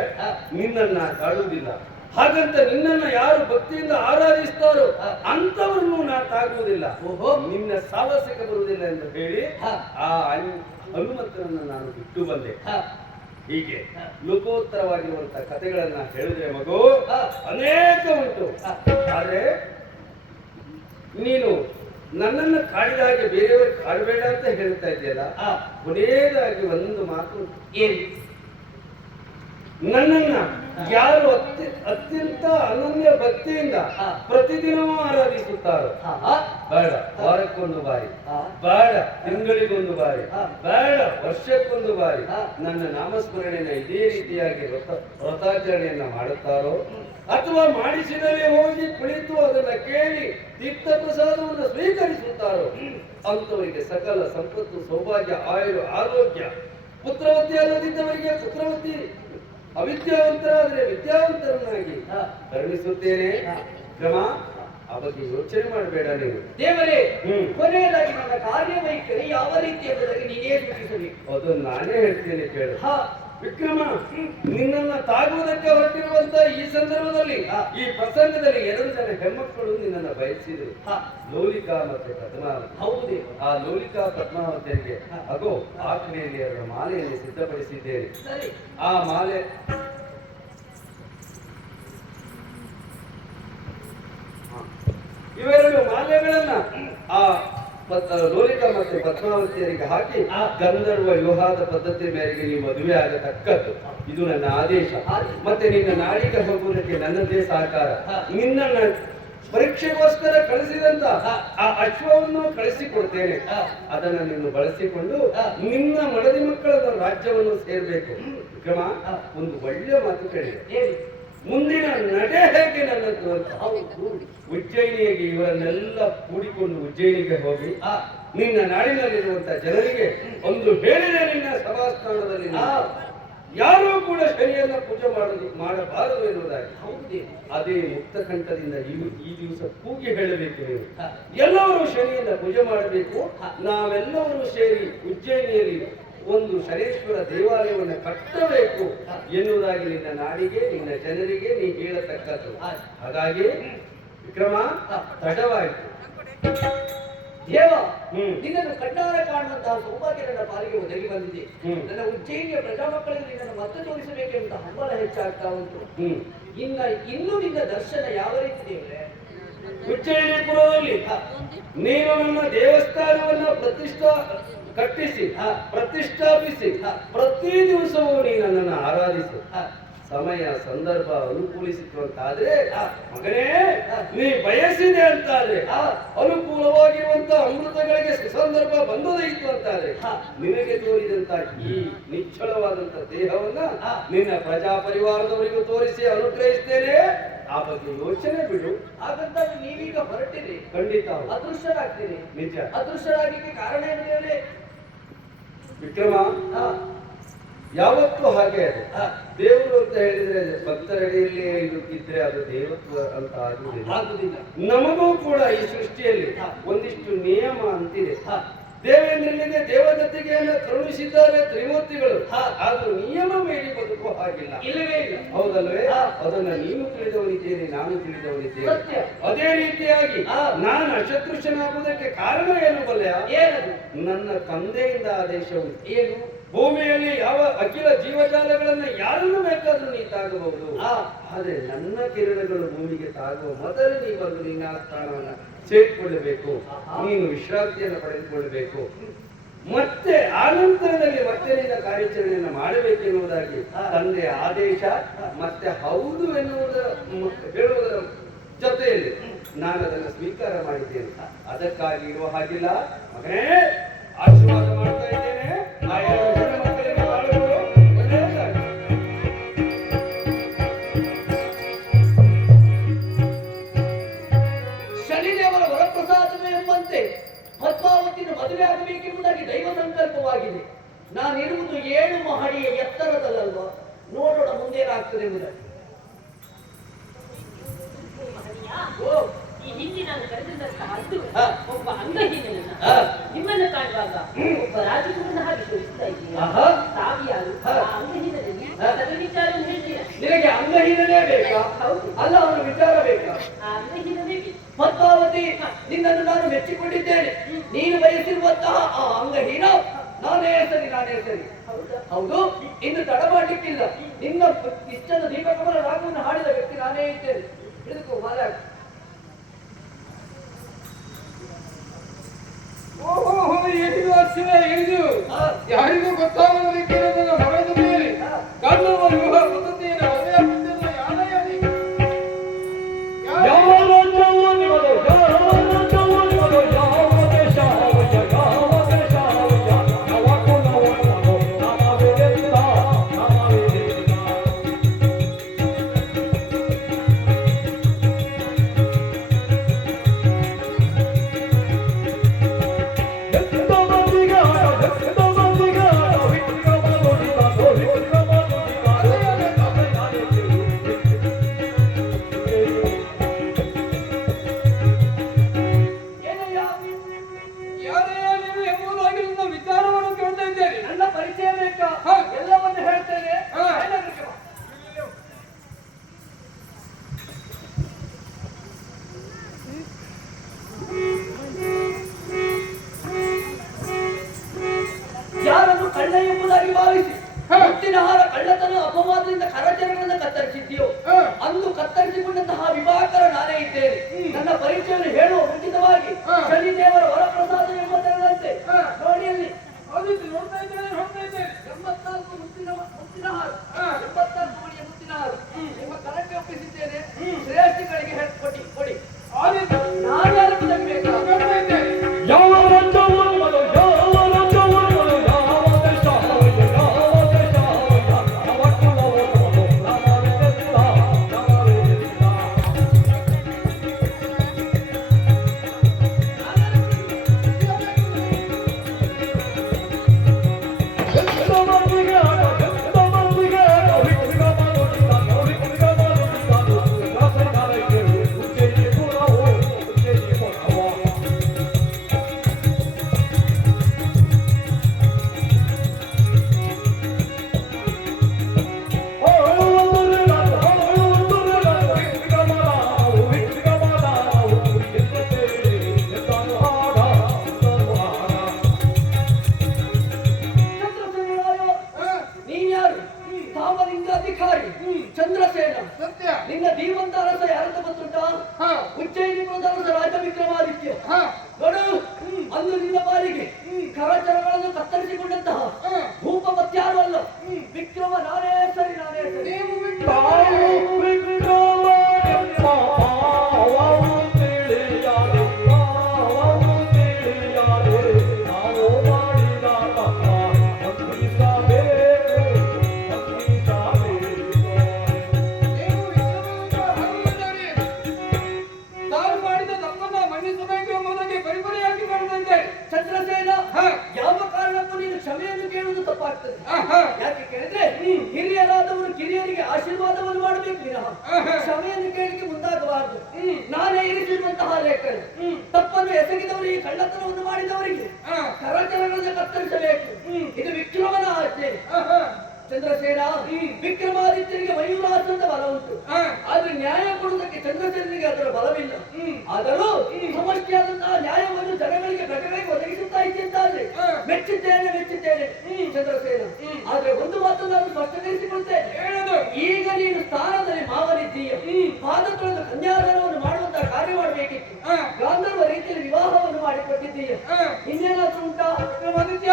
ನಿನ್ನನ್ನ ಕಾಡುವುದಿಲ್ಲ, ಹಾಗಂತ ನಿನ್ನನ್ನ ಯಾರು ಭಕ್ತಿಯಿಂದ ಆರಾಧಿಸ್ತಾರೋ ಅಂತವರನ್ನು ನಾ ತಾಗುವುದಿಲ್ಲ, ನಿನ್ನ ಸಾಹಸಕ್ಕೆ ಬರುವುದಿಲ್ಲ ಎಂದು ಹೇಳಿ ಆ ಹನುಮಂತನನ್ನು ನಾನು ಬಿಟ್ಟು ಬಂದೆ. ಹೀಗೆ ಲೋಕೋತ್ತರವಾಗಿರುವಂತಹ ಕಥೆಗಳನ್ನ ಹೇಳಿದ್ರೆ ಮಗು ಅನೇಕ ಉಂಟು. ಆದ್ರೆ ನೀನು ನನ್ನನ್ನು ಕಾಡಿದ ಹಾಗೆ ಬೇರೆಯವರು ಕಾಡಬೇಡ ಅಂತ ಹೇಳ್ತಾ ಇದೆಯಲ್ಲ, ಕೊನೆಯದಾಗಿ ಒಂದು ಮಾತು, ನನ್ನನ್ನ ಯಾರು ಅತ್ಯಂತ ಅನನ್ಯ ಭಕ್ತಿಯಿಂದ ಪ್ರತಿದಿನವೂ ಆರಾಧಿಸುತ್ತಾರೋ, ಬೇಡ ವಾರಕ್ಕೊಂದು ಬಾರಿ, ಬೇಡ ತಿಂಗಳಿಗೊಂದು ಬಾರಿ, ಬೇಡ ವರ್ಷಕ್ಕೊಂದು ಬಾರಿ ನನ್ನ ನಾಮಸ್ಮರಣೆಯನ್ನ ಇದೇ ರೀತಿಯಾಗಿ ವ್ರತಾಚರಣೆಯನ್ನ ಮಾಡುತ್ತಾರೋ, ಅಥವಾ ಮಾಡಿಸಿದರೆ ಹೋಗಿ ಕುಳಿತು ಅದನ್ನ ಕೇಳಿ ತೀರ್ಥ ಪ್ರಸಾದವನ್ನು ಸ್ವೀಕರಿಸುತ್ತಾರೋ ಅಂತವರಿಗೆ ಸಕಲ ಸಂಪತ್ತು, ಸೌಭಾಗ್ಯ, ಆಯುರು, ಆರೋಗ್ಯ, ಪುತ್ರವತಿ ಅಲ್ಲದಿದ್ದವರಿಗೆ ಪುತ್ರವತಿ, ಅವಿದ್ಯಾವಂತರಾದರೆ ವಿದ್ಯಾವಂತರನ್ನಾಗಿ ಕರುಣಿಸುತ್ತೇನೆ. ಕ್ರಮ ಆ ಬಗ್ಗೆ ಯೋಚನೆ ಮಾಡಬೇಡ ನೀನು. ದೇವರೇ, ಕೊನೆಯದಾಗಿ ನನ್ನ ಕಾರ್ಯವೈಖರಿ ಯಾವ ರೀತಿ ಎಂಬುದಾಗಿ ನೀನೇ ಸೂಚಿಸಬೇಕು. ಅದು ನಾನೇ ಹೇಳ್ತೇನೆ ಕೇಳು. ವಿಕ್ರಮ, ನಿನ್ನನ್ನ ತಾಗುವುದಕ್ಕೆ ಹೊರಟಿರುವಂತ ಈ ಸಂದರ್ಭದಲ್ಲಿ, ಈ ಪ್ರಸಂಗದಲ್ಲಿ 2 ಜನ ಹೆಣ್ಮಕ್ಕಳು ನಿನ್ನನ್ನು ಬಯಸಿದ್ರು, ಲೋಲಿಕಾ ಮತ್ತೆ ಪದ್ಮಾವತಿ. ಹೌದೇ? ಆ ಲೋಲಿಕಾ ಪದ್ಮಾವತಿಯರಿಗೆ ಅಗೋ ಆಕೃತಿಯಲ್ಲಿ 2 ಮಾಲೆಯನ್ನು ಸಿದ್ಧಪಡಿಸಿದ್ದೇನೆ. ಆ ಮಾಲೆ ಇವೆರಡು ಮಾಲೆಗಳನ್ನ ಆ ಲೋಲಿಕಾ ಮತ್ತೆ ಪದ್ಮಾವತಿಯರಿಗೆ ಹಾಕಿ ಗಂಧರ್ವ ವಿವಾಹದ ಪದ್ಧತಿ ಮೇರೆಗೆ ನೀವು ಮದುವೆ ಆಗತಕ್ಕದ್ದು. ಇದು ನನ್ನ ಆದೇಶ. ಮತ್ತೆ ನಿನ್ನ ನಾಡಿಗೆ ಹೋಗುವುದಕ್ಕೆ ನನ್ನದೇ ಸಹಕಾರ. ನಿನ್ನನ್ನ ಪರೀಕ್ಷೆಗೋಸ್ಕರ ಕಳಿಸಿದಂತ ಆ ಅಶ್ವವನ್ನು ಕಳಿಸಿಕೊಡ್ತೇನೆ. ಅದನ್ನ ನೀನು ಬಳಸಿಕೊಂಡು ನಿನ್ನ ಮಡದಿ ಮಕ್ಕಳ ರಾಜ್ಯವನ್ನು ಸೇರ್ಬೇಕು. ಕ್ರಮ ಒಂದು ಒಳ್ಳೆ ಮಾತು ಕೇಳಿದೆ. ಮುಂದಿನ ನಡೆ ಹೇಗೆ ನನ್ನದು ಅಂತ. ಹೌದು. ಉಜ್ಜಯಿನಿಗೆ ಇವರನ್ನೆಲ್ಲ ಕೂಡಿಕೊಂಡು ಉಜ್ಜಯಿನಿಗೆ ಹೋಗಿ ಆ, ನಿನ್ನ ನಾಡಿನಲ್ಲಿರುವಂತಹ ಜನರಿಗೆ ಒಂದು ಹೇಳಿದೆ, ನಿನ್ನ ಸಭಾಸ್ಥಾನದಲ್ಲಿ ಯಾರೂ ಕೂಡ ಶನಿಯನ್ನ ಪೂಜೆ ಮಾಡಬಾರದು ಎನ್ನುವುದಾಗಿ. ಹೌದು ದೇವ. ಅದೇ ಮುಕ್ತ ಕಂಠದಿಂದ ಈ ದಿವಸ ಕೂಗಿ ಹೇಳಬೇಕು ನೀವು. ಹಾ. ಎಲ್ಲರೂ ಶನಿಯನ್ನ ಪೂಜೆ ಮಾಡಬೇಕು. ನಾವೆಲ್ಲರೂ ಸೇರಿ ಉಜ್ಜಯಿನಿಯಲ್ಲಿ ಒಂದು ಶನೇಶ್ವರ ದೇವಾಲಯವನ್ನು ಕಟ್ಟಬೇಕು ಎನ್ನುವುದಾಗಿ ನಿನ್ನ ನಾಡಿಗೆ, ನಿನ್ನ ಜನರಿಗೆ ನೀ ಹೇಳತಕ್ಕದ್ದು. ಹಾಗಾಗಿ ವಿಕ್ರಮ ತಡವಾಯಿತು. ದೇವ, ಹ್ಮ್. ನಿನ್ನನ್ನು ಕಣ್ಣಾರ ಕಾಣುವಂತಹ ಸೌಭಾಗ್ಯ ನನ್ನ ಪಾಲಿಗೆ ಒದಗಿ ಬಂದಿದೆ. ಹ್ಮ್. ನನ್ನ ಉಜ್ಜಯಿನಿಯ ಪ್ರಜಾಮಕ್ಕಳಿಗೆ ನಿನ್ನನ್ನು ಮತ್ತೆ ತೋರಿಸಬೇಕೆಂಬ ಹಂಬಲ ಹೆಚ್ಚಾಗ್ತಾ ಉಂಟು. ಇನ್ನು ನಿನ್ನ ದರ್ಶನ ಯಾವ ರೀತಿ ದೇವರೇ? ಉಜ್ಜಯಿನಿಪುರದಲ್ಲಿ ನೀನು ನನ್ನ ದೇವಸ್ಥಾನವನ್ನ ಕಟ್ಟಿಸಿ ಪ್ರತಿಷ್ಠಾಪಿಸಿ ಪ್ರತಿ ದಿವಸವೂ ನೀ ನನ್ನನ್ನು ಆರಾಧಿಸು. ಸಮಯ ಸಂದರ್ಭ ಅನುಕೂಲಿಸಿತು ಅಂತಾದ್ರೆ ಮಗನೇ, ನೀ ಬಯಸಿದೆ ಅಂತಾದ್ರೆ ಅನುಕೂಲವಾಗಿರುವಂತ ಅಮೃತಗಳಿಗೆ ಸುಸಂದರ್ಭ ಬಂದೋದಯಿತು ಅಂತಾದ್ರೆ ನಿನಗೆ ತೋರಿದಂತ ಈ ನಿಶ್ಚಳವಾದಂತ ದೇಹವನ್ನ ನಿನ್ನ ಪ್ರಜಾ ಪರಿವಾರದವರಿಗೂ ತೋರಿಸಿ ಅನುಗ್ರಹಿಸ್ತೇನೆ. ಆ ಬಗ್ಗೆ ಯೋಚನೆ ಬಿಡು. ಹಾಗಂತ ನೀವೀಗ ಹೊರಟಿರಿ, ಖಂಡಿತ ಅದೃಷ್ಟರಾಗ್ತೀರಿ. ನಿಜ. ಅದೃಷ್ಟರಾಗಲಿಕ್ಕೆ ಕಾರಣ ಏನು ದೇವರೇ? ವಿಕ್ರಮ, ಯಾವತ್ತೂ ಹಾಗೆ ಅದು. ದೇವರು ಅಂತ ಹೇಳಿದ್ರೆ ಭಕ್ತರಡಿಯಲ್ಲಿ ಇದ್ರೆ ಅದು ದೇವತ್ವ ಅಂತ ಆಗುವುದಿಲ್ಲ. ನಮಗೂ ಕೂಡ ಈ ಸೃಷ್ಟಿಯಲ್ಲಿ ಒಂದಿಷ್ಟು ನಿಯಮ ಅಂತಿದೆ. ದೇವೇಂದ್ರನಿಗೆ ದೇವದತ್ತಿಗೆ ಕರುಣಿಸಿದ್ದಾರೆ ತ್ರಿಮೂರ್ತಿಗಳು. ಆದ್ರೂ ನಿಯಮ ಮೀರಿ ಬದುಕುವ ಹಾಗಿಲ್ಲ. ಇಲ್ಲವೇ ಇಲ್ಲ. ಹೌದಲ್ವೇ? ಅದನ್ನ ನೀನು ತಿಳಿದವನಿದ್ದೇನೆ, ನಾನು ತಿಳಿದವನಿದ್ದೇನೆ. ಸತ್ಯ. ಅದೇ ರೀತಿಯಾಗಿ ನಾನು ಅಶತ್ರುಷನಾಗುವುದಕ್ಕೆ ಕಾರಣ ಏನು ಬಲ್ಲೆಯ? ಏನದು? ನನ್ನ ತಂದೆಯಿಂದ ಆದೇಶ ಉಂಟು. ಏನು? ಭೂಮಿಯಲ್ಲಿ ಯಾವ ಅಖಿಲ ಜೀವಜಾಲಗಳನ್ನ ಯಾರನ್ನು ಬೇಕಾದ್ರೂ ನೀ ತಾಗಬಹುದು. ಆದ್ರೆ ನನ್ನ ಕಿರಣಗಳು ಭೂಮಿಗೆ ತಾಗುವ ಮೊದಲು ನೀ ಬಂದು ನಿನ್ನ ಸ್ಥಾನವನ್ನ ಸೇರಿಕೊಳ್ಳಬೇಕು. ನೀನು ವಿಶ್ರಾಂತಿಯನ್ನು ಪಡೆದುಕೊಳ್ಳಬೇಕು. ಮತ್ತೆ ಆನಂತರದಲ್ಲಿ ಮತ್ತೆ ನಿನ್ನ ಕಾರ್ಯಾಚರಣೆಯನ್ನು ಮಾಡಬೇಕೆನ್ನುವುದಾಗಿ ತಂದೆ ಆದೇಶ. ಮತ್ತೆ ಹೌದು ಹೇಳುವುದರ ಜೊತೆಯಲ್ಲಿ ನಾನು ಅದನ್ನು ಸ್ವೀಕಾರ ಮಾಡಿದ್ದೇನೆ. ಅದಕ್ಕಾಗಿ ಇರುವ ಹಾಗಿಲ್ಲ ಮಗನೇ, ಆಶೀರ್ವಾದ ಮಾಡ್ತಾ ಇದ್ದೇನೆ. ಆ ಎರಡು ಜನ ಮಕ್ಕಳಿಗೆ ಬಾಳುವುದು ಒಳ್ಳೆಯದಾಗಲಿ. ಶನಿದೇವರ ವರಪ್ರಸಾದವೇ ಎಂಬಂತೆ ಪದ್ಮಾವತಿಯನ್ನು ಮದುವೆ ಆಗಬೇಕೆಂಬುದಾಗಿ ದೈವ ಸಂಕಲ್ಪವಾಗಿದೆ. ನಾನಿರುವುದು 7 ಮಹಡಿಯ ಎತ್ತರದಲ್ಲಲ್ವಾ? ನೋಡೋಣ ಮುಂದೇನಾಗ್ತದೆ ಎಂಬುದಾಗಿ. ಓ, ಈ ಹಿಂದೆ ನಾನು ಕರೆದಂತಹ ಹದ್ದು ಹಾ. ಒಬ್ಬ ಅಂಗಹೀನನನ್ನ ಹಾ. ನಿಮ್ಮನ್ನ ಕಾಣುವಾಗ ಒಬ್ಬ ರಾಜಕುಮಾರನ ಹಾಗೆ ತೋರಿಸ್ತಾ ಆಹಾ. ಇದ್ದೀರಾ. ತಾವಿಯಾರು ಹಾ. ಆ ಅಂಗಹೀನನಲ್ಲಿ ಹಾ. ಸದ ವಿಚಾರವನ್ನು ಹೇಳ್ತೀರಾ? ನಿನಗೆ ಅಂಗಹೀನನೇ ಬೇಕಾ? ಹೌದು. ಅಲ್ಲ, ಅವನ ವಿಚಾರ ಬೇಕಾ? ಆ ಅಂಗಹೀನನೇ ಬೇಕು. ಪದ್ಮಾವತಿ, ನಿನ್ನನ್ನು ನಾನು ಮೆಚ್ಚಿಕೊಂಡಿದ್ದೇನೆ. ನೀನು ಬಯಸಿರುವಂತಹ ಆ ಅಂಗಹೀನ ನಾನೇ ಸರಿ. ಹೌದಾ? ಹೌದು. ಇನ್ನು ತಡ ಮಾಡಲಿಕ್ಕಿಲ್ಲ. ನಿನ್ನ ಇಷ್ಟದ ದೀಪಕಮಲ ರಾಗವನ್ನು ಹಾಡಿದ ವ್ಯಕ್ತಿ ನಾನೇ ಇದ್ದೇನೆ. ಇದಕ್ಕೂ ಮಾಲೆ ಹಾಕು. ಓಹೋ, ಏನು ಅರ್ಶಿನ ಹಿಡಿದು ಯಾರಿಗೂ ಗೊತ್ತಾಗದ ರೀತಿಯಲ್ಲಿ ಮರದ ಮೇಲೆ ಕಣ್ಣುವ ವಿವಾಹ ಪದ್ಧತಿಯನ್ನು ಮದುವೆ ಪದ್ಧತಿಯನ್ನು ಯಾರೇ ಆಗಲಿ. ಯಾವ ರಾಜ್ಯವೂ ನಿಮ್ಮದು, ಯಾವ ರಾಜ್ಯವೂ ನಿಮ್ಮದು, ಯಾವ ದೇಶ ಅವಯ, ಯಾವ ದೇಶ ಅವಯ, ಯಾವ ಕುಲವೂ ನಿಮ್ಮದು, ನಮವೇ ದೇಶ, ನಮವೇ ದೇಶ. ಎಂತ ಮಂದಿಗಾಡ, ಎಂತ ಮಂದಿಗಾಡ, ಚಂದ್ರಸೇನ. ಸತ್ಯ. ನಿನ್ನ ಧೀಮಂತ ಅರಸ ಯಾರಂತ ಗೊತ್ತುಂಟಾ? ಹಾ. ಉಜ್ಜಯಿನಿ ಅರಸ ರಾಜ ವಿಕ್ರಮಾದಿತ್ಯ. ಹಾ. ನೋಡು, ಅಂದು ನಿನ್ನ ಪಾಲಿಗೆ ಕರಚರಗಳನ್ನು ಕತ್ತರಿಸಿಕೊಂಡಂತಹ ಭೂಪಮತ್ಯಾರು ಅಲ್ಲ, ವಿಕ್ರಮ ನಾನೇ ಸರಿ, ನಾನೇ ಸರಿ. ನೀವು ತಾವು ಮಾಡಿದ ತಪ್ಪನ್ನ ಮನ್ನಿಸಬೇಕು ಎಂಬುದಾಗಿ ಪರಿಪರಿಯಾಗಿ ಮಾಡಿದಂತೆ. ಚಂದ್ರಸೇನ, ಯಾವ ಕಾರಣಕ್ಕೂ ನೀನು ಕ್ಷಮೆಯನ್ನು ಕೇಳುವುದು ತಪ್ಪಾಗ್ತದೆ. ಯಾಕೆ ಕೇಳಿದ್ರೆ, ಹಿರಿಯರಾದವರು ಕಿರಿಯರಿಗೆ ಆಶೀರ್ವಾದವನ್ನು ಮಾಡಬೇಕು ವಿನಃ ಕ್ಷಮೆಯನ್ನು ಕೇಳಿಕೆ ಮುಂದಾಗಬಾರದು. ನಾನೇ ಇರಿಸಿರುವಂತಹ ಲೇಖನ ತಪ್ಪನ್ನು ಎಸಗಿದವರಿಗೆ, ಕಳ್ಳತನವನ್ನು ಮಾಡಿದವರಿಗೆ ಕರಚರಗಳನ್ನು ಕತ್ತರಿಸಬೇಕು. ಇದು ವಿಕ್ರಮನ ಆಜ್ಞೆ. ಚಂದ್ರಸೇನ, ವಿಕ್ರಮಾದಿತ್ಯನಿಗೆ ಮಯೂರಾಸನದ ಬಲ ಉಂಟು, ಆದ್ರೆ ನ್ಯಾಯ ಕೊಡುವುದಕ್ಕೆ ಚಂದ್ರಸೇನಿಗೆ ಅದರ ಬಲವಿಲ್ಲ. ಆದರೂ ಸಮಷ್ಟಿಯಾದಂತಹ ನ್ಯಾಯವನ್ನು ಜನಗಳಿಗೆ ಪ್ರಜೆಗಳಿಗೆ ಒದಗಿಸುತ್ತಾ ಇದ್ದಾದ್ರೆ ಮೆಚ್ಚಿದ್ದೇನೆ, ಮೆಚ್ಚಿದ್ದೇನೆ ಚಂದ್ರಸೇನ. ಆದ್ರೆ ಒಂದು ಮಾತು ನಾನು ಸ್ಪಷ್ಟಪಡಿಸಿಕೊಳ್ತೇನೆ. ಈಗ ನೀನು ಸ್ಥಾನದಲ್ಲಿ ಮಾವನಿದ್ದೀಯ, ಪಾದ ತೊಳೆದು ಕನ್ಯಾದಾನವನ್ನು ಮಾಡುವಂತಹ ಕಾರ್ಯ ಮಾಡಬೇಕಿತ್ತು. ಗಾಂಧರ್ವ ರೀತಿಯಲ್ಲಿ ವಿವಾಹವನ್ನು ಮಾಡಿಕೊಟ್ಟಿದ್ದೀಯ. ಇನ್ನೇನಾದ್ರೂ ಉಂಟಾ? ವಿಕ್ರಮಾದಿತ್ಯ,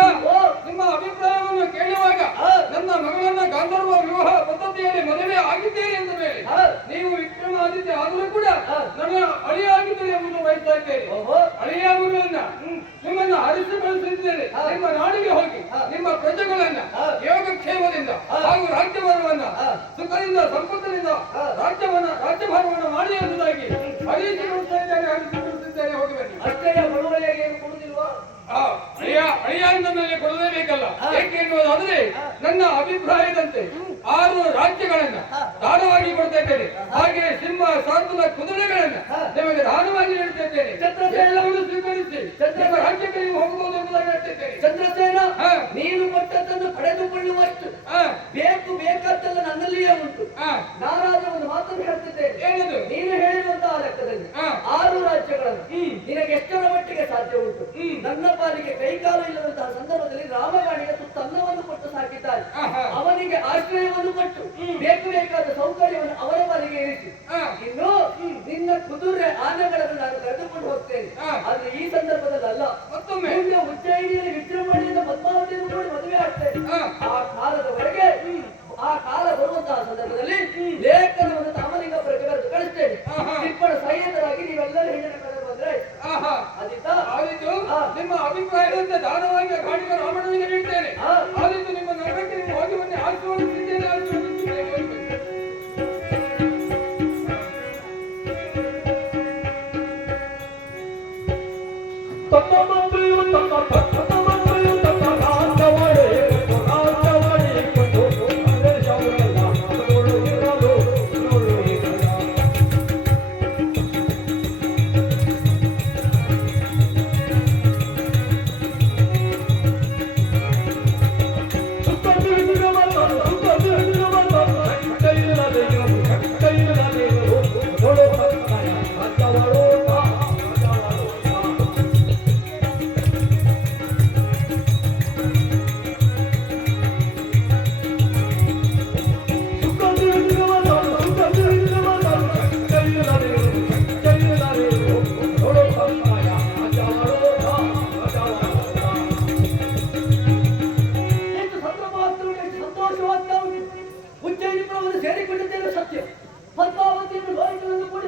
ನಿಮ್ಮ ಅಭಿಪ್ರಾಯವನ್ನು ಕೇಳುವಾಗ ನನ್ನ ಮಗಳನ್ನ ಗಾಂಧರ್ವ ವಿವಾಹ ಪದ್ಧತಿಯಲ್ಲಿ ಮದುವೆ ಆಗಿದ್ದೇನೆ ಎಂದ ಮೇಲೆ ನೀವು ವಿಕ್ರಮಾದಿತ್ಯ ಆದರೂ ಕೂಡ ನನ್ನ ಅಳಿಯಾಗಿದ್ದೇನೆ ಎಂಬುದು ಬಯಸ್ತಾ ಇದ್ದೇನೆ. ಅಳಿಯಾಗುವುದನ್ನ ನಿಮ್ಮನ್ನ ಹರಿಸಿ ಬಳಸಿದ್ದೇನೆ. ನಿಮ್ಮ ನಾಡಿಗೆ ಹೋಗಿ ನಿಮ್ಮ ಪ್ರಜೆಗಳನ್ನ ಯೋಗಕ್ಷೇಮದಿಂದ ಹಾಗೂ ರಾಜ್ಯಭಾರವನ್ನ ಸುಖದಿಂದ ಸಂಪತ್ತಿನಿಂದ ರಾಜ್ಯಭಾರವನ್ನು ಮಾಡಿ ಎಂಬುದಾಗಿ ಹರಿಸಿದ್ದೇನೆ. ಹೋಗಿ ಬನ್ನಿ. ಅಷ್ಟೇ ಬಳುವಳಿಯಾಗಿ ಏನು ಕೊಡುವುದಿಲ್ವಾ? ಅಳಿಯ ನನ್ನಲ್ಲಿ ಕೊಡಲೇಬೇಕಲ್ಲ. ಏಕೆ ಎನ್ನುವುದಾದ್ರೆ ನನ್ನ ಅಭಿಪ್ರಾಯದಂತೆ 6 ರಾಜ್ಯಗಳನ್ನ ದಾನವಾಗಿ ಕೊಡ್ತಾ ಇದ್ದೇನೆ. ಹಾಗೆ ಸಿಂಹ ಸಾರ್ಧುಲ ಕುದುರೆಗಳನ್ನ ನಿಮಗೆ ದಾನವಾಗಿ ನೀಡ್ತಾ ಇದ್ದೇನೆ. ಎಲ್ಲವನ್ನು ಸ್ವೀಕರಿಸಿ ನಿಮ್ಮ ರಾಜ್ಯಕ್ಕೆ ನೀವು ಹೋಗಬಹುದು ಎಂಬುದಾಗಿ ಹೇಳ್ತಿದ್ದೇನೆ. ಚಂದ್ರಸೇನ, ನೀನು ಕೊಟ್ಟದ್ದನ್ನು ಪಡೆದುಕೊಳ್ಳುವಷ್ಟು ಬೇಕು ಬೇಕಾದ್ದೆಲ್ಲ ನನ್ನಲ್ಲಿಯೇ ಉಂಟು. ನಾನಾದ್ರೂ ಒಂದು ಮಾತನ್ನು ಹೇಳ್ತಿದ್ದೇನೆ. ಏನದು? ನೀನು ಹೇಳಿರುವಂತಹ ಲೆಕ್ಕದಲ್ಲಿ 6 ರಾಜ್ಯಗಳನ್ನು ನಿನಗೆ ಎಷ್ಟರ ಮಟ್ಟಿಗೆ ಸಾಧ್ಯ ಉಂಟು? ನನ್ನ ಪಾಲಿಗೆ ಕೈಕಾಲು ಇಲ್ಲದಂತಹ ಸಂದರ್ಭದಲ್ಲಿ ರಾಮಗಾಣಿಗೆ ತುತ್ತನ್ನವನ್ನು ಕೊಟ್ಟು ಸಾಕಿದ್ದಾರೆ. ಅವನಿಗೆ ಆಶ್ರಯವನ್ನು ಕೊಟ್ಟು ಬೇಕು ಬೇಕಾದ ಸೌಕರ್ಯವನ್ನು ಅವರ ಪಾಲಿಗೆ ಇರಿಸಿ. ಇನ್ನು ನಿನ್ನ ಕುದುರೆ ಆನೆಗಳನ್ನು ನಾನು ಕರೆದುಕೊಂಡು ಹೋಗ್ತೇನೆ. ಆದ್ರೆ ಈ ಸಂದರ್ಭದಲ್ಲಿ ಅಲ್ಲ, ಮತ್ತೊಮ್ಮೆ ಉಜ್ಜಯಿನಿಯಲ್ಲಿ ವಿಜೃಂಭಣೆಯಿಂದ ಪದ್ಮಾವತಿಯನ್ನು ನೋಡಿ ಮದುವೆ ಆಗ್ತೇನೆ. ಆ ಕಾಲದವರೆಗೆ, ಆ ಕಾಲ ಬರುವಂತಹ ಸಂದರ್ಭದಲ್ಲಿ ಲೇಖನವನ್ನು ರಾಮಲಿಂಗಪುರಕ್ಕೆ ಬರೆದು ಕಳಿಸ್ತೇನೆ. ಟಿಪ್ಪಣ ಸಹಿತರಾಗಿ ನೀವೆಲ್ಲರೂ ಹೆಣ್ಣಿನ ಕಡೆ ಬಂದ್ರೆ ಆದಿತ್ತು. ನಿಮ್ಮ ಅಭಿಪ್ರಾಯದಂತೆ ದಾನವಾಗಿ ಗಾಡಿಗ ರಾಮಣ್ಣನಿಗೆ ನೀಡ್ತೇನೆ. ಆದಿತ್ತು, ನಿಮ್ಮ ನಗರಕ್ಕೆ ನೀವು ಹೋಗಿ ಬನ್ನಿ. ಆಶೀರ್ವದಿಸಿದ್ದೇನೆ. ಸೇರಿಕೊಂಡಿದ್ದೇನೆ ಸತ್ಯ, ಪದ್ಮಾವತಿಯನ್ನು ಲೋಹಿಗಳನ್ನು ಕೂಡಿ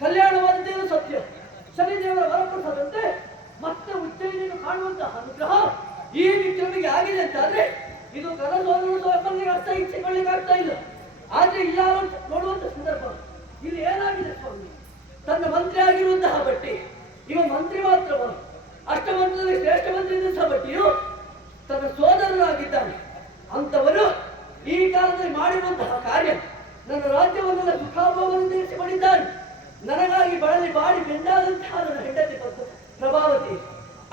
ಕಲ್ಯಾಣವಾದದ್ದೇನು ಸತ್ಯ. ಶನಿದೇವರ ವರಪ್ರಸಾದಂತೆ ಮತ್ತೆ ಉಜ್ಜಯಿನಿಯನ್ನು ಕಾಣುವಂತಹ ಅನುಗ್ರಹ ಈ ವಿಕ್ರಮಿಗೆ ಆಗಿದೆ ಅಂತಾದ್ರೆ ಇದು ಕನಸೋದರಿಗೆ ಅರ್ಥ ಇಚ್ಛೆಕೊಳ್ಳಿಕ್ಕೆ ಆಗ್ತಾ ಇಲ್ಲ. ಆದ್ರೆ ಇಲ್ಲ ನೋಡುವಂತ ಸಂದರ್ಭ ಇಲ್ಲಿ ಏನಾಗಿದೆ ಸ್ವಾಮಿ? ತನ್ನ ಮಂತ್ರಿ ಆಗಿರುವಂತಹ ಬಟ್ಟಿ ಇವ ಮಂತ್ರಿ ಮಾತ್ರವ, ಅಷ್ಟಮಂತ್ರದಲ್ಲಿ ಶ್ರೇಷ್ಠ ಮಂತ್ರಿ ಸಹ ಬಟ್ಟಿಯು ತನ್ನ ಸೋದರನಾಗಿದ್ದಾನೆ. ಅಂತವರು ಈ ಕಾಲದಲ್ಲಿ ಮಾಡಿರುವಂತಹ ಕಾರ್ಯ ನನ್ನ ರಾಜ್ಯವನ್ನೆಲ್ಲ ಸುಖಾಭೋಗದಿಂದ ಇರಿಸಿಕೊಂಡಿದ್ದಾನೆ. ನನಗಾಗಿ ಬಳಲಿ ಬಾಡಿ ಬೆಂದಾದಂತಹ ನನ್ನ ಹೆಂಡತಿ ಪ್ರಭಾವತಿ,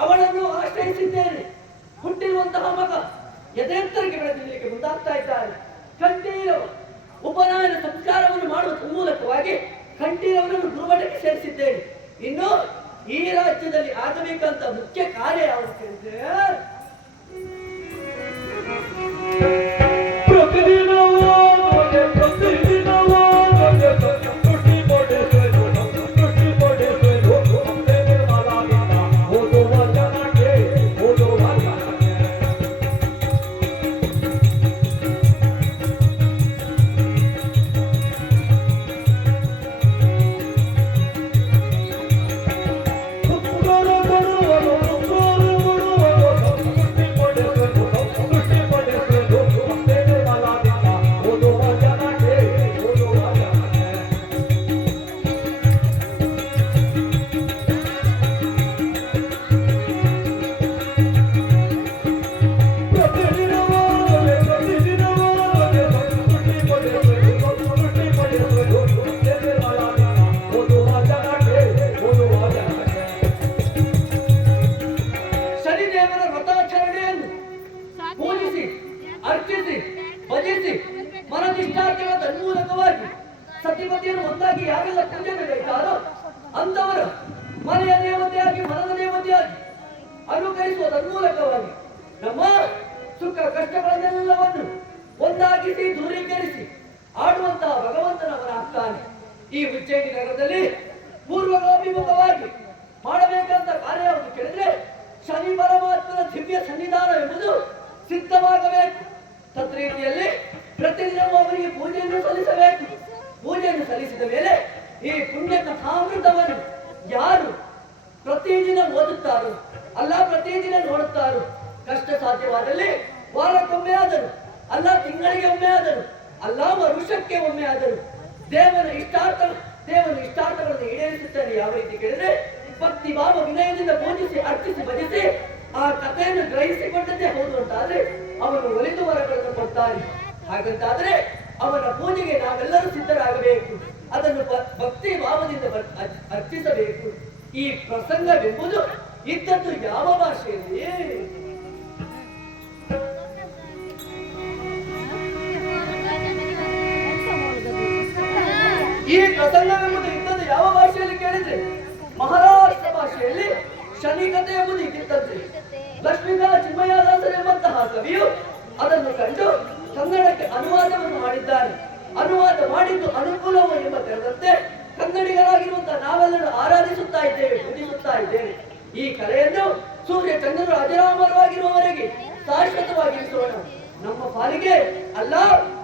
ಅವಳನ್ನು ಆಶ್ರಯಿಸಿದ್ದೇನೆ. ಹುಟ್ಟಿರುವಂತಹ ಮಗ ಯಥೇತ್ತರಕ್ಕೆ ಬೆಳೆದಿರಲಿಕ್ಕೆ ಮುಂದಾಗ್ತಾ ಇದ್ದಾರೆ. ಕಂಠೀರವ ಉಪನಯನ ಸಂಸ್ಕಾರವನ್ನು ಮಾಡುವ ಮೂಲಕವಾಗಿ ಕಂಠೀರವನನ್ನು ಗುರುಮಠಕ್ಕೆ ಸೇರಿಸಿದ್ದೇನೆ. ಇನ್ನು ಈ ರಾಜ್ಯದಲ್ಲಿ ಆಗಬೇಕಂತ ಮುಖ್ಯ ಕಾರ್ಯ ಯಾವುದು ಕೇಳಿದ್ರೆ ಪ್ರತಿದಿನ ಸತಿಪತಿಯನ್ನು ಒಂದಾಗಿ ಯಾರೆಲ್ಲ ಪೂಜೆಗೆ ಬೇಕಾರೋ ಅಂತವರು ಮನೆಯ ದೇವತೆಯಾಗಿ ಮನದ ದೇವತೆಯಾಗಿ ಅನುಕರಿಸುವ ತನ್ಮೂಲಕವಾಗಿ ನಮ್ಮ ಸುಖ ಕಷ್ಟಗಳನ್ನೆಲ್ಲವನ್ನು ಒಂದಾಗಿಸಿ ದೂರೀಕರಿಸಿ ಆಡುವಂತಹ ಭಗವಂತನವನಾಗ್ತಾನೆ. ಈ ಉಜ್ಜಯಿನಿ ನಗರದಲ್ಲಿ ಪೂರ್ವಗಾಭಿಮುಖವಾಗಿ ಮಾಡಬೇಕಂತ ಕಾರ್ಯ ಯಾವುದು ಕೇಳಿದ್ರೆ ಶನಿ ಪರಮಾತ್ಮನ ದಿವ್ಯ ಸನ್ನಿಧಾನ ಎಂಬುದು ಸಿದ್ಧವಾಗಬೇಕು. ತದ್ರೀತಿಯಲ್ಲಿ ಪ್ರತಿದಿನವೂ ಅವರಿಗೆ ಪೂಜೆಯನ್ನು ಸಲ್ಲಿಸಬೇಕು. ಪೂಜೆಯನ್ನು ಸಲ್ಲಿಸಿದ ಮೇಲೆ ಈ ಪುಣ್ಯ ಕಥಾಮೃತವನ್ನು ಯಾರು ಪ್ರತಿದಿನ ಓದುತ್ತಾರೋ ಅಲ್ಲ ಪ್ರತಿದಿನ ನೋಡುತ್ತಾರೋ, ಕಷ್ಟ ಸಾಧ್ಯವಾದಲ್ಲಿ ವಾರಕ್ಕೊಮ್ಮೆ ಆದರು ಅಲ್ಲ ತಿಂಗಳಿಗೆ ಒಮ್ಮೆ ಆದರು ಅಲ್ಲ ವರುಷಕ್ಕೆ ಒಮ್ಮೆ ಆದರು ದೇವನ ಇಷ್ಟಾರ್ಥಗಳನ್ನು ಈಡೇರಿಸುತ್ತಾನೆ. ಯಾವ ರೀತಿ ಕೇಳಿದ್ರೆ ಭಕ್ತಿ ಭಾವ ವಿನಯದಿಂದ ಪೂಜಿಸಿ ಅರ್ಚಿಸಿ ಭಜಿಸಿ ಆ ಕಥೆಯನ್ನು ಗ್ರಹಿಸಿಕೊಂಡದ್ದೇ ಹೌದು ಅಂತಾದ್ರೆ ಅವನು ಒಲಿದು ವರಗಳನ್ನು ಕೊಡ್ತಾನೆ. ಹಾಗಂತಾದ್ರೆ ಅವನ ಪೂಜೆಗೆ ನಾವೆಲ್ಲರೂ ಸಿದ್ಧರಾಗಬೇಕು. ಅದನ್ನು ಭಕ್ತಿ ಭಾವದಿಂದ ಅರ್ಚಿಸಬೇಕು. ಈ ಪ್ರಸಂಗವೆಂಬುದು ಇದ್ದದ್ದು ಯಾವ ಭಾಷೆಯಲ್ಲಿ? ಈ ಪ್ರಸಂಗವೆಂಬುದು ಇದ್ದದ್ದು ಯಾವ ಭಾಷೆಯಲ್ಲಿ ಕೇಳಿದ್ರೆ ಮಹಾರಾಷ್ಟ್ರ ಭಾಷೆಯಲ್ಲಿ ಶನಿ ಕಥೆ ಎಂಬುದು ಇದ್ದಿತ್ತಂತೆ. ಲಕ್ಷ್ಮೀಕಾಂತ ಚಿನ್ಮಯದಾಸರು ಎಂಬಂತಹ ಕವಿಯು ಅದನ್ನು ಕಂಡು ಕನ್ನಡಕ್ಕೆ ಅನುವಾದವನ್ನು ಮಾಡಿದ್ದಾನೆ. ಅನುವಾದ ಮಾಡಿದ್ದು ಅನುಕೂಲವು ಎಂಬ ತೆರೆದಂತೆ ಕನ್ನಡಿಗರಾಗಿರುವಂತಹ ನಾವೆಲ್ಲರೂ ಆರಾಧಿಸುತ್ತಾ ಇದ್ದೇವೆ, ಪೂಜಿಸುತ್ತಾ ಇದ್ದೇವೆ. ಈ ಕಲೆಯನ್ನು ಸೂರ್ಯ ಚಂದ್ರರು ಅಜರಾಮರವಾಗಿರುವವರೆಗೆ ಶಾಶ್ವತವಾಗಿರಿಸೋಣ. ನಮ್ಮ ಪಾಲಿಗೆ ಅಲ್ಲ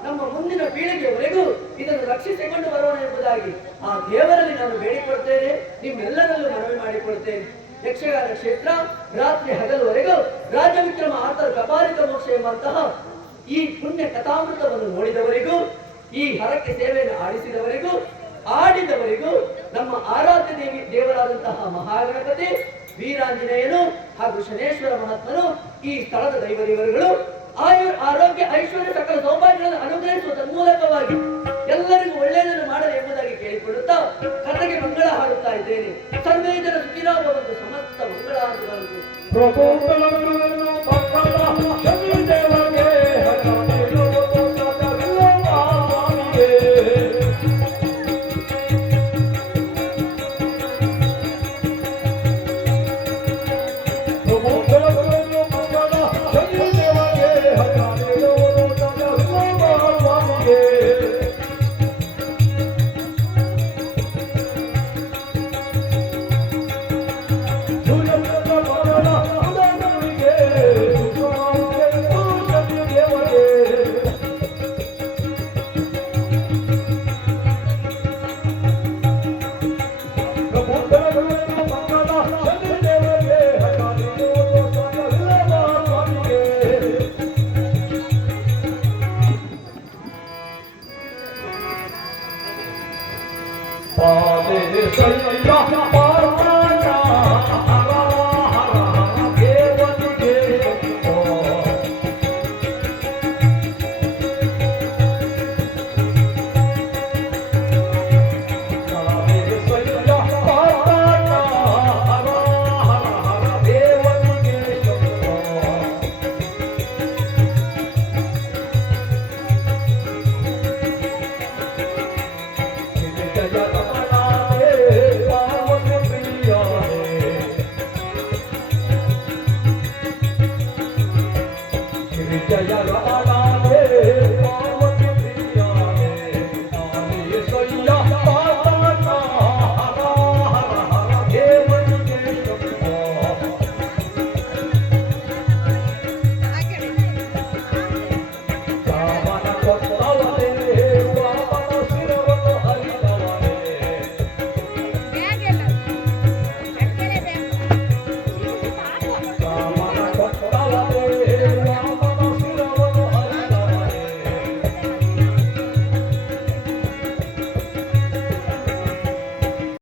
ನಮ್ಮ ಮುಂದಿನ ಪೀಳಿಗೆಯವರೆಗೂ ಇದನ್ನು ರಕ್ಷಿಸಿಕೊಂಡು ಬರೋಣ ಎಂಬುದಾಗಿ ಆ ದೇವರಲ್ಲಿ ನಾನು ಬೇಡಿಕೊಳ್ತೇನೆ, ನಿಮ್ಮೆಲ್ಲರಲ್ಲೂ ಮನವಿ ಮಾಡಿಕೊಳ್ತೇನೆ. ಯಕ್ಷಗಾನ ಕ್ಷೇತ್ರ ರಾತ್ರಿ ಹಗಲುವರೆಗೂ ರಾಜವಿಕ್ರಮ ಆತರ ಕಪಾಲಿಕ ಮೋಕ್ಷ ಎಂಬಂತಹ ಈ ಪುಣ್ಯ ಕಥಾಮೃತವನ್ನು ನೋಡಿದವರಿಗೂ ಈ ಹರಕೆ ಸೇವೆಯನ್ನು ಆಡಿದವರಿಗೂ ನಮ್ಮ ಆರಾಧ್ಯ ದೇವರಾದಂತಹ ಮಹಾಗಣಪತಿ ವೀರಾಂಜನೇಯನು ಹಾಗೂ ಶನೇಶ್ವರ ಮಹಾತ್ಮನು ಈ ಸ್ಥಳದ ದೈವದೇವರುಗಳು ಆರೋಗ್ಯ ಐಶ್ವರ್ಯ ಸಕಲ ಸೌಭಾಗ್ಯಗಳನ್ನು ಅನುಗ್ರಹಿಸುವ ತನ್ಮೂಲಕವಾಗಿ ಎಲ್ಲರಿಗೂ ಒಳ್ಳೆಯದನ್ನು ಮಾಡಲಿ ಎಂಬುದಾಗಿ ಕೇಳಿಕೊಳ್ಳುತ್ತಾ ಕಥೆಗೆ ಮಂಗಳ ಹಾಡುತ್ತಾ ಇದ್ದೇನೆ. ಸರ್ವೇ ಜನ ಸುಖಿರಾಗುವಂತೆ ಸಮಸ್ತ ಮಂಗಳಾಂತರಂತು ಜಯ